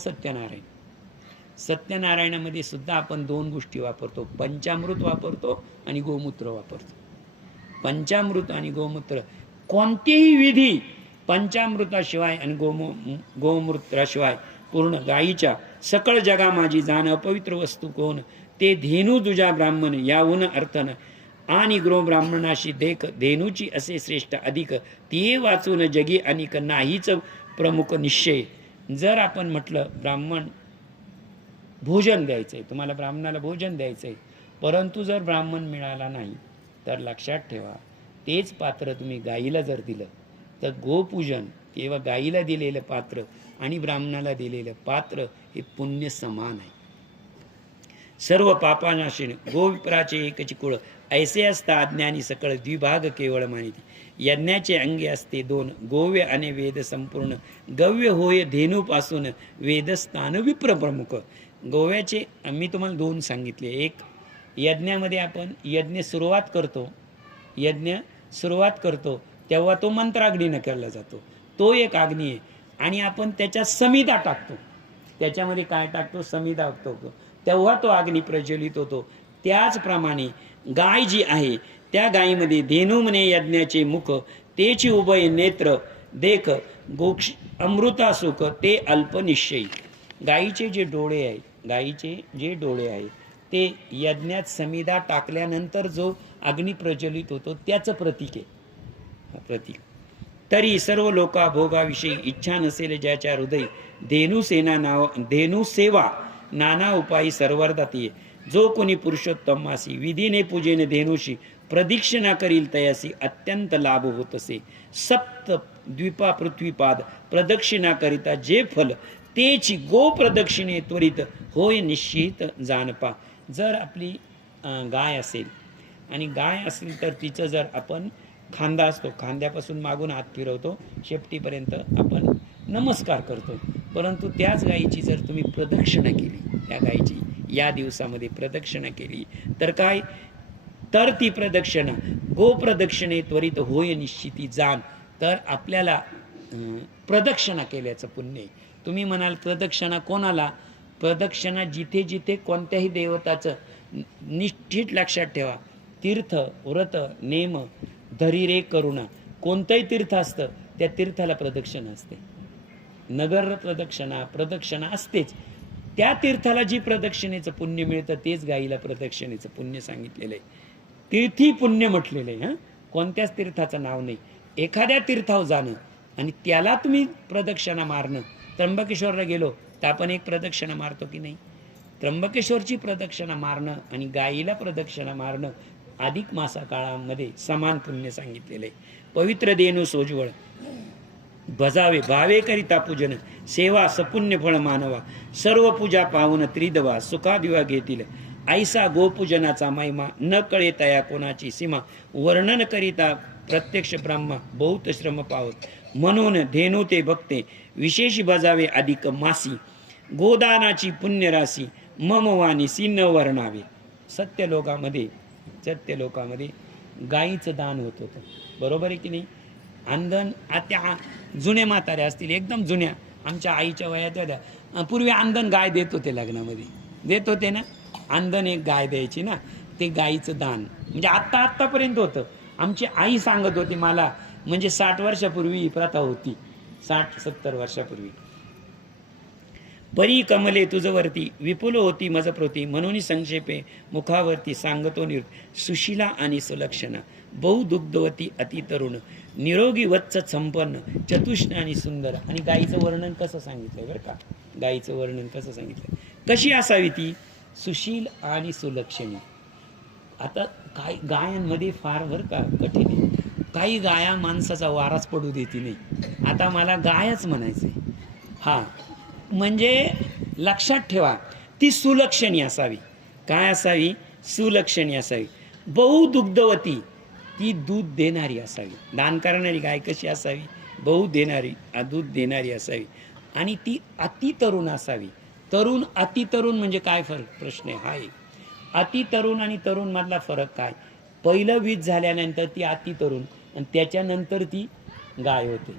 सत्यनारायणामध्ये सुद्धा आपण 2 गोष्टी वापरतो, पंचामृत वापरतो आणि गोमूत्र वापरतो. पंचामृत आणि गोमूत्र, कोणतेही विधी पंचामृताशिवाय आणि गोमूत्राशिवाय पूर्ण गायीच्या सकळ जगा माझी जाण अपवित्र वस्तू कोण ते धेनू तुझ्या ब्राह्मण याहून अर्थन आणि गृह ब्राह्मणाशी देख धेनूची असे श्रेष्ठ अधिक ते वाचून जगी अनिक नाहीच प्रमुख निश्चय. जर आपण म्हटलं ब्राह्मण भोजन द्यायचंय, तुम्हाला ब्राह्मणाला भोजन द्यायचंय, परंतु जर ब्राह्मण मिळाला नाही तर लक्षात ठेवा तेच पात्र तुम्ही गाईला जर दिलं तर गोपूजन किंवा गाईला दिलेलं पात्र आणि ब्राह्मणाला दिलेलं पात्र हे पुण्य समान आहे. सर्व पापानाशी गोविप्राचे एकची कुळ ऐसे असता अज्ञानी सकळ द्विभाग केवळ माहिती. यज्ञाचे अंगे असते दोन गोव्य आणि वेद संपूर्ण गव्य होय धेनूपासून वेदस्थान विप्र प्रमुख. गोव्याचे मी तुम्हाला दोन सांगितले. एक यज्ञामध्ये आपण यज्ञ सुरुवात करतो तेव्हा तो मंत्राग्नीनं केला जातो, तो एक अग्नी आहे. आणि आपण त्याच्यात समिधा टाकतो, त्याच्यामध्ये काय टाकतो, समिधा टाकतो, तेव्हा तो अग्नी प्रज्वलित होतो. त्याचप्रमाणे गाय जी आहे त्या गायीमध्ये धेनू म्हणे यज्ञाचे मुख तेची उभय नेत्र देख गोक्ष अमृता सुख ते अल्पनिश्चयी. गायीचे जे डोळे आहे ते यज्ञात समिधा टाकल्यानंतर जो अग्नी प्रज्वलित होतो त्याचं प्रतीक आहे. तरी सर्व लोका भोगाविषयी इच्छा नसेल ज्याच्या हृदय धेनू सेवा नाना उपायी सर्वर्धाती. जो कोणी पुरुषोत्तम मासी विधीने पूजेने धेनूशी प्रदक्षिणा करील तयासी अत्यंत लाभ होत असे. सप्त द्वीपा पृथ्वीपाद प्रदक्षिणा करिता जे फल तेची गो प्रदक्षिणे त्वरित होय निश्चित जानपा. जर आपली गाय असेल तर तिचं जर आपण खांदा असतो, खांद्यापासून मागून हात फिरवतो शेपटीपर्यंत आपण नमस्कार करतो, परंतु त्याच गायीची जर तुम्ही प्रदक्षिणा केली, त्या गायीची या दिवसामध्ये प्रदक्षिणा केली तर काय, तर ती प्रदक्षिणा गो प्रदक्षिणे त्वरित होय निश्चिती जाण. तर आपल्याला प्रदक्षिणा केल्याचं पुण्य आहे. तुम्ही म्हणाल प्रदक्षिणा कोणाला, प्रदक्षिणा जिथे जिथे कोणत्याही देवताचं निश्चित लक्षात ठेवा, तीर्थ व्रत नेम धरी रे करुणा, कोणतंही तीर्थ असतं त्या तीर्थाला प्रदक्षिणा असते. नगर प्रदक्षिणा असतेच. त्या तीर्थाला जी प्रदक्षिणेचं पुण्य मिळतं तेच गाईला प्रदक्षिणेचं पुण्य सांगितलेलं आहे. तीर्थी पुण्य म्हटलेलं आहे. हां, कोणत्याच तीर्थाचं नाव नाही. एखाद्या तीर्थावर जाणं आणि त्याला तुम्ही प्रदक्षिणा मारणं. त्र्यंबकेश्वरला गेलो तर आपण एक प्रदक्षिणा मारतो की नाही. त्र्यंबकेश्वरची प्रदक्षिणा मारणं आणि गाईला प्रदक्षिणा मारणं अधिक मासा काळामध्ये समान पुण्य सांगितलेलं आहे. पवित्र देणू सोजवळ भजावे भावे करिता पूजन सेवा सपुण्य फळ मानवा. सर्व पूजा पावन त्रिदवा सुखादिवा घेतील. ऐसा गोपूजनाचा महिमा न कळे तया कोणाची सीमा. वर्णन करिता प्रत्यक्ष ब्रह्मा बहुत श्रम पावत. म्हणून धेनू ते भक्ते विशेष बजावे अधिक मासी. गोदानाची पुण्यराशी मम वाणीसी न वर्णावे. सत्यलोकामध्ये गायीचं दान होत होतं, बरोबर आहे की नाही. अंधन त्या जुन्या म्हाताऱ्या असतील एकदम जुन्या, आमच्या आईच्या वयात होत्या, पूर्वी अंधन गाय देत होते, लग्नामध्ये देत होते ना, अंधन एक गाय द्यायची ना, ते गायीचं दान म्हणजे आत्तापर्यंत होतं. आमची आई सांगत होती मला, म्हणजे 60 वर्षापूर्वी ही प्रथा होती, 60-70 वर्षापूर्वी. परी कमले तुझवरती विपुल होती मजप्रती. म्हणून संक्षेपे मुखावरती सांगतो सुशिला आणि सुलक्षणा. बहुदुग्धवती अति तरुण निरोगी वत्स संपन्न चतुष्ण आणि सुंदर. आणि गायीचं वर्णन कसं सांगितलंय बरं का, गायीचं वर्णन कसं सांगितलंय, कशी असावी ती, सुशील आणि सुलक्षणी. आता काय गायांमध्ये फार बरं का कठीण आहे. काही गाया माणसाचा वाराच पडू देती नाही. आता मला गायच म्हणायचंय. हा म्हणजे लक्षात ठेवा, ती सुलक्षणी असावी. काय असावी, सुलक्षणी असावी. बहुदुग्धवती, ती दूध देणारी असावी. दान करणारी गाय कशी असावी, दूध देणारी असावी. आणि ती अति तरुण असावी. तरुण अति तरुण म्हणजे काय फरक, प्रश्न आहे हा. अति तरुण आणि तरुण मधला फरक काय, पहिलं वीज झाल्यानंतर ती अति तरुण आणि त्याच्यानंतर ती गाय होते.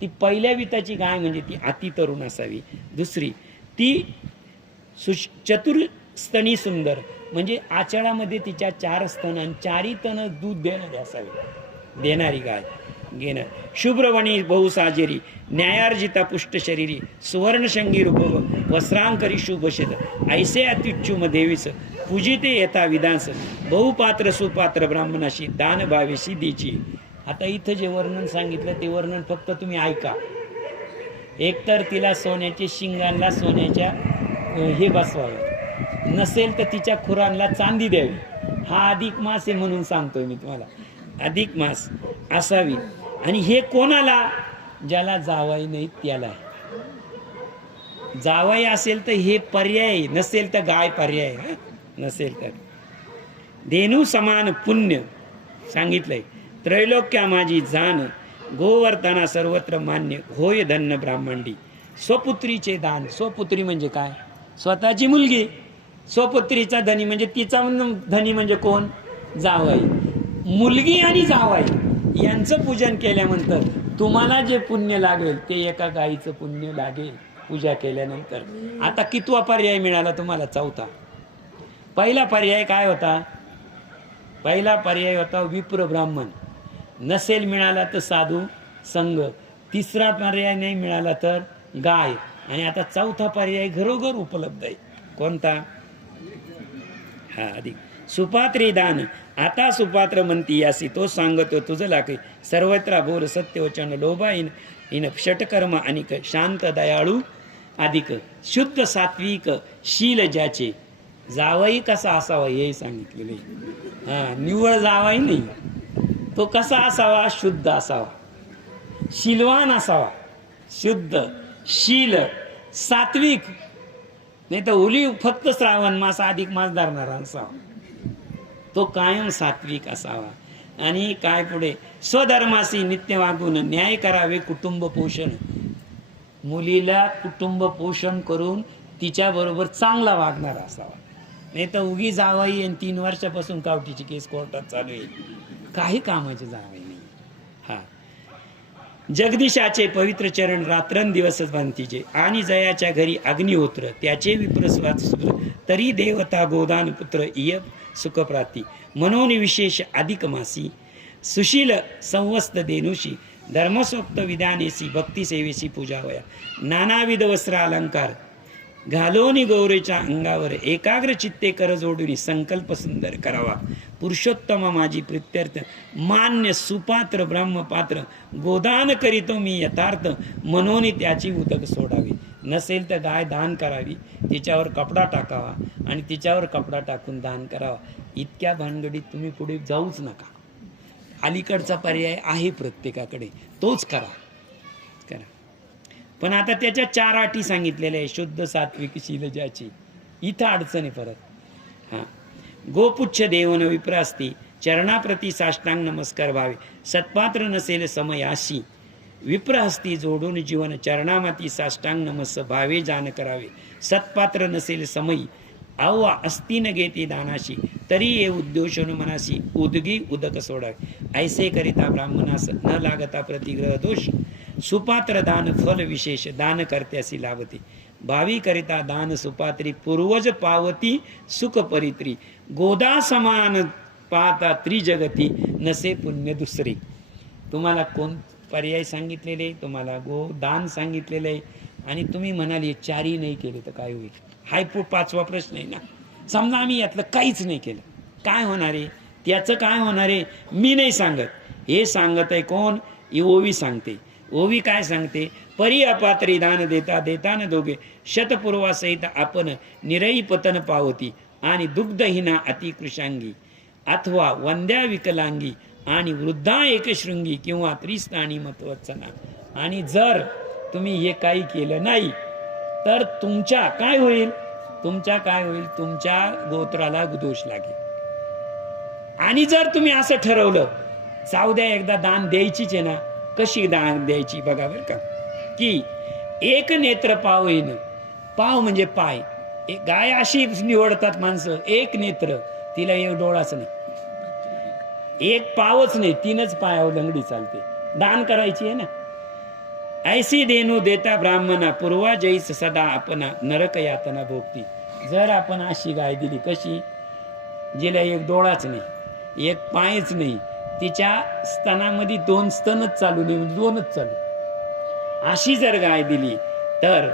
ती पहिल्या विताची गाय म्हणजे ती अति तरुण असावी. दुसरी ती चतुर्स्तनी सुंदर, म्हणजे आचळामध्ये तिच्या 4 स्तन आणि 4ही तन दूध देणारी असावी, देणारी गाय. घेणं. शुभ्रवणी बहुसाजेरी न्यायार्जिता पुष्ट शरीरी सुवर्णशंगी रूप वस्त्रांकरी शुभशेद ऐसे अत्युच्चुम देवीस पूजिते यथा विधांस बहुपात्र सुपात्र ब्राह्मणाशी दान भावे सिद्धीची. आता इथं जे वर्णन सांगितलं ते वर्णन फक्त तुम्ही ऐका. एकतर तिला सोन्याचे शिंगांना सोन्याच्या हे बसवावे, नसेल तर तिच्या खुरांना चांदी द्यावी. हा अधिक मास आहे म्हणून सांगतोय मी तुम्हाला. अधिक मास असावी. आणि हे कोणाला? ज्याला जावाई नाही त्याला. जावाई असेल तर हे पर्याय, नसेल तर गाय पर्याय. नसेल तर धेनू समान पुण्य सांगितलंय. त्रैलोक्या माझी जाण गोवर्तना सर्वत्र मान्य होय धन्य ब्राह्मणी. स्वपुत्रीचे दान. स्वपुत्री म्हणजे काय? स्वतःची मुलगी. स्वपुत्रीचा धनी म्हणजे तिचा धनी म्हणजे कोण? जावाई. मुलगी आणि जावाई यांचं पूजन केल्यानंतर तुम्हाला जे पुण्य लागेल ते एका गायीचं पुण्य लागेल पूजा केल्यानंतर. आता कितवा पर्याय मिळाला तुम्हाला? चौथा. पहिला पर्याय काय होता? पहिला पर्याय होता विप्र ब्राह्मण. नसेल मिळाला तर साधू संघ. तिसरा पर्याय नाही मिळाला तर गाय. आणि आता चौथा पर्याय घरोघर उपलब्ध आहे. कोणता? हा अधिक. सुपात्री दान. आता सुपात्र म्हणती यासी तो सांगतो तुझं लागे सर्वत्र बोल सत्यवचन लोभाईन इन षटकर्म अनिक शांत दयाळू अधिक शुद्ध सात्विक शील ज्याचे. जावई कसा असावा हे सांगितलेले. निव्वळ जावाई नाही. तो कसा असावा? शुद्ध असावा, शीलवान असावा, शुद्ध शील सात्विक. नाही तर ओली फक्त श्रावण मास अधिक मास धरणारा असावा. तो कायम सात्विक असावा. आणि काय पुढे? स्वधर्मासी नित्य वागून न्याय करावे कुटुंब पोषण. मुलीला कुटुंब पोषण करून तिच्याबरोबर चांगला वागणारा असावा. नाही तर उगी जावाई आणि 3 वर्षापासून कावटीची केस कोर्टात चालू आहे. काही कामाचे जावाई नाही. हा जगदीशाचे पवित्र चरण रात्रंदिवस बांधतीचे आणि जयाच्या घरी अग्निहोत्र त्याचे विप्रस्वात तरी देवता गोदान पुत्र इय सुखप्राप्ती मनोनी विशेष अधिक मासी सुशील संवस्त देनुशी धर्मसोक्त विधानेसी भक्ती सेवेसी पूजावया नानाविध वस्त्र अलंकार घालोनी गौरीच्या अंगावर एकाग्र चित्ते कर जोडून संकल्प सुंदर करावा. पुरुषोत्तम माझी प्रित्यर्थ मान्य सुपात्र ब्रह्मपात्र गोदान करीतो मी यथार्थ मनोनी त्याची उदक सोडावी. नसेल तर गाय दान करावी, तिच्यावर कपडा टाकावा आणि तिच्यावर कपडा टाकून दान करावा. इतक्या भानगडीत तुम्ही पुढे जाऊच नका. अलीकडचा पर्याय आहे प्रत्येकाकडे, तोच करा. पण आता त्याच्या 4 अटी सांगितलेल्या आहे. शुद्ध सात्विक शील ज्याची. इथं अडचण आहे परत. हां गोपुच्छ देवन विप्रास्ती चरणाप्रती साष्टांग नमस्कार भावे सत्पात्र नसेल समयाशी विप्रहस्ती जोडून जीवन चरणामाती साष्टांग नमस् भावे जान करावे. सत्पात्र नसेल समयी आव्हा अस्ती न घेते दानाशी तरी ये उद्योषण मनाशी उदगी उदक सोडावे. ऐसे करिता ब्राह्मणास न लागता प्रतिग्रह दोष सुपात्र दान फल विशेष दान करत्यासी लाभते. भावी करिता दान सुपात्री पूर्वज पावती सुख परित्री गोदा समान पाहता त्रिजगती नसे पुण्य दुसरे. तुम्हाला कोण पर्याय सांगितलेले? तुम्हाला गोदान सांगितलेले आहे. आणि तुम्ही म्हणाले 4ही नाही केले तर काय होईल? हाय 5वा प्रश्न आहे ना. समजा आम्ही यातलं काहीच नाही केलं, काय होणार आहे? त्याचं काय होणार आहे मी नाही सांगत. हे सांगत आहे कोण? ओवी सांगते. ओवी काय सांगते? परी अपात्री दान देता देता न दोघे शतपूर्वासहित आपण निरई पतन पावती आणि दुग्धहीना अतिकृशांगी अथवा वंद्या विकलांगी आणि वृद्धा एकशृंगी किंवा त्रिस्थानी मतवत्सना. आणि जर तुम्ही हे काही केलं नाही तर तुमच्या काय होईल? तुमच्या गोत्राला दोष लागेल. आणि जर तुम्ही असं ठरवलं जाऊ द्या एकदा दान द्यायचीच आहे ना, कशी दान द्यायची बघा बरं का, की एक नेत्र पाव येणं. पाव म्हणजे पाय. एक गाय अशी निवडतात माणसं, एक नेत्र, तिला एक डोळाच नाही, एक पावच नाही, 3च पायावर लंगडी चालते. दान करायची आहे ना. ऐसी देणू देता ब्राह्मणा पूर्वा जैस सदा आपणा नरक यातना भोगती. जर आपण अशी गाय दिली, कशी? जिला एक डोळाच नाही, एक पायच नाही, तिच्या स्तनामध्ये 2 स्तनच चालू नाही, 2च चालू. अशी जर गाय दिली तर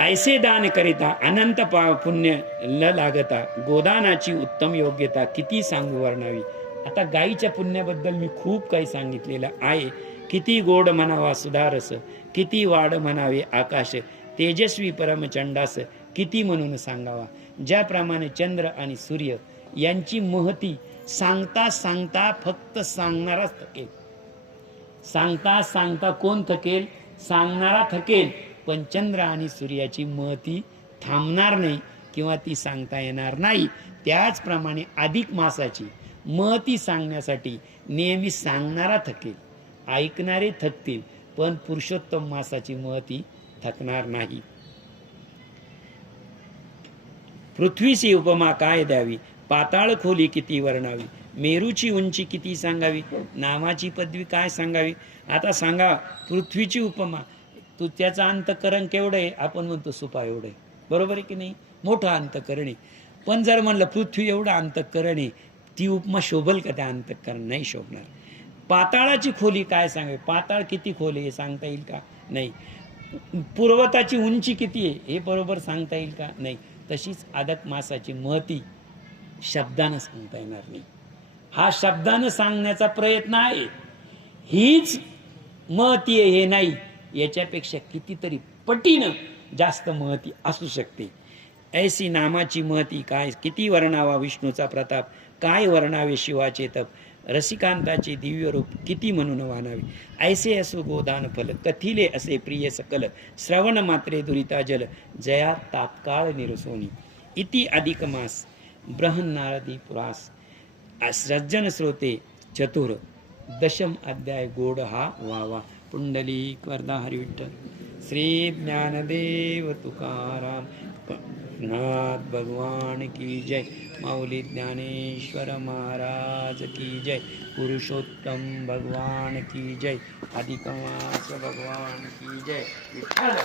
ऐसे दान करिता अनंत पुण्य ल लागता, गोदानाची उत्तम योग्यता किती सांगू वर्णावी. आता गायीच्या पुण्याबद्दल मी खूप काही सांगितलेलं आहे. किती गोड म्हणावा सुधारस, किती वाढ म्हणावे आकाश, तेजस्वी परमचंडास किती म्हणून सांगावा. ज्याप्रमाणे चंद्र आणि सूर्य यांची महती सांगता सांगता फक्त सांगणाराच थकेल. सांगता सांगता कोण थकेल? सांगणारा थकेल. पण चंद्र आणि सूर्याची महती थांबणार नाही किंवा ती सांगता येणार नाही. त्याचप्रमाणे अधिक मासाची महती सांगण्यासाठी नेहमी सांगणारा थकेल, ऐकणारे थकतील, पण पुरुषोत्तम मासाची महती थकणार नाही. पृथ्वीची उपमा काय द्यावी, पाताळ खोली किती वर्णावी, मेरूची उंची किती सांगावी, नामाची पदवी काय सांगावी. आता सांगा, पृथ्वीची उपमा, तू त्याचं अंतःकरण केवढं आहे? आपण म्हणतो सुपा एवढं आहे, बरोबर आहे की नाही? मोठं अंतःकरण आहे. पण जर म्हणलं पृथ्वी एवढं अंतःकरण आहे, ती उपमा शोभल का? त्या अंतःकरण नाही शोभणार. पाताळाची खोली काय सांगावी, पाताळ किती खोल आहे हे सांगता येईल का? नाही. पर्वताची उंची किती आहे हे बरोबर सांगता येईल का? नाही. तशीच अधिक मासाची महती शब्दानं सांगता येणार नाही. हा शब्दानं सांगण्याचा प्रयत्न आहे. हीच महती आहे हे नाही, याच्यापेक्षा कितीतरी पटीनं जास्त महती असू शकते. ऐसी नामाची महती काय, किती वर्णावा विष्णूचा प्रताप, काय वर्णावे शिवाचे तप, रसिकांताचे दिव्य रूप किती म्हणून वाणावे. ऐसे असो गोदान फल, कथिले असे प्रिय सकल, श्रवण मात्रे दुरिता जल, जया तात्काळ निरसोनी. इति अधिक मास ब्रहन नारदी पुरास, सज्जन श्रोते चतुर, दशम अध्याय गोड हा वावा. पुंडलिक वरदा हरी विठ्ठल. श्री ज्ञानदेव तुकाराम नाथ भगवान की जय. माऊली ज्ञानेश्वर महाराज की जय. पुरुषोत्तम भगवान की जय. अधिक मास भगवान की जय. विठ्ठल.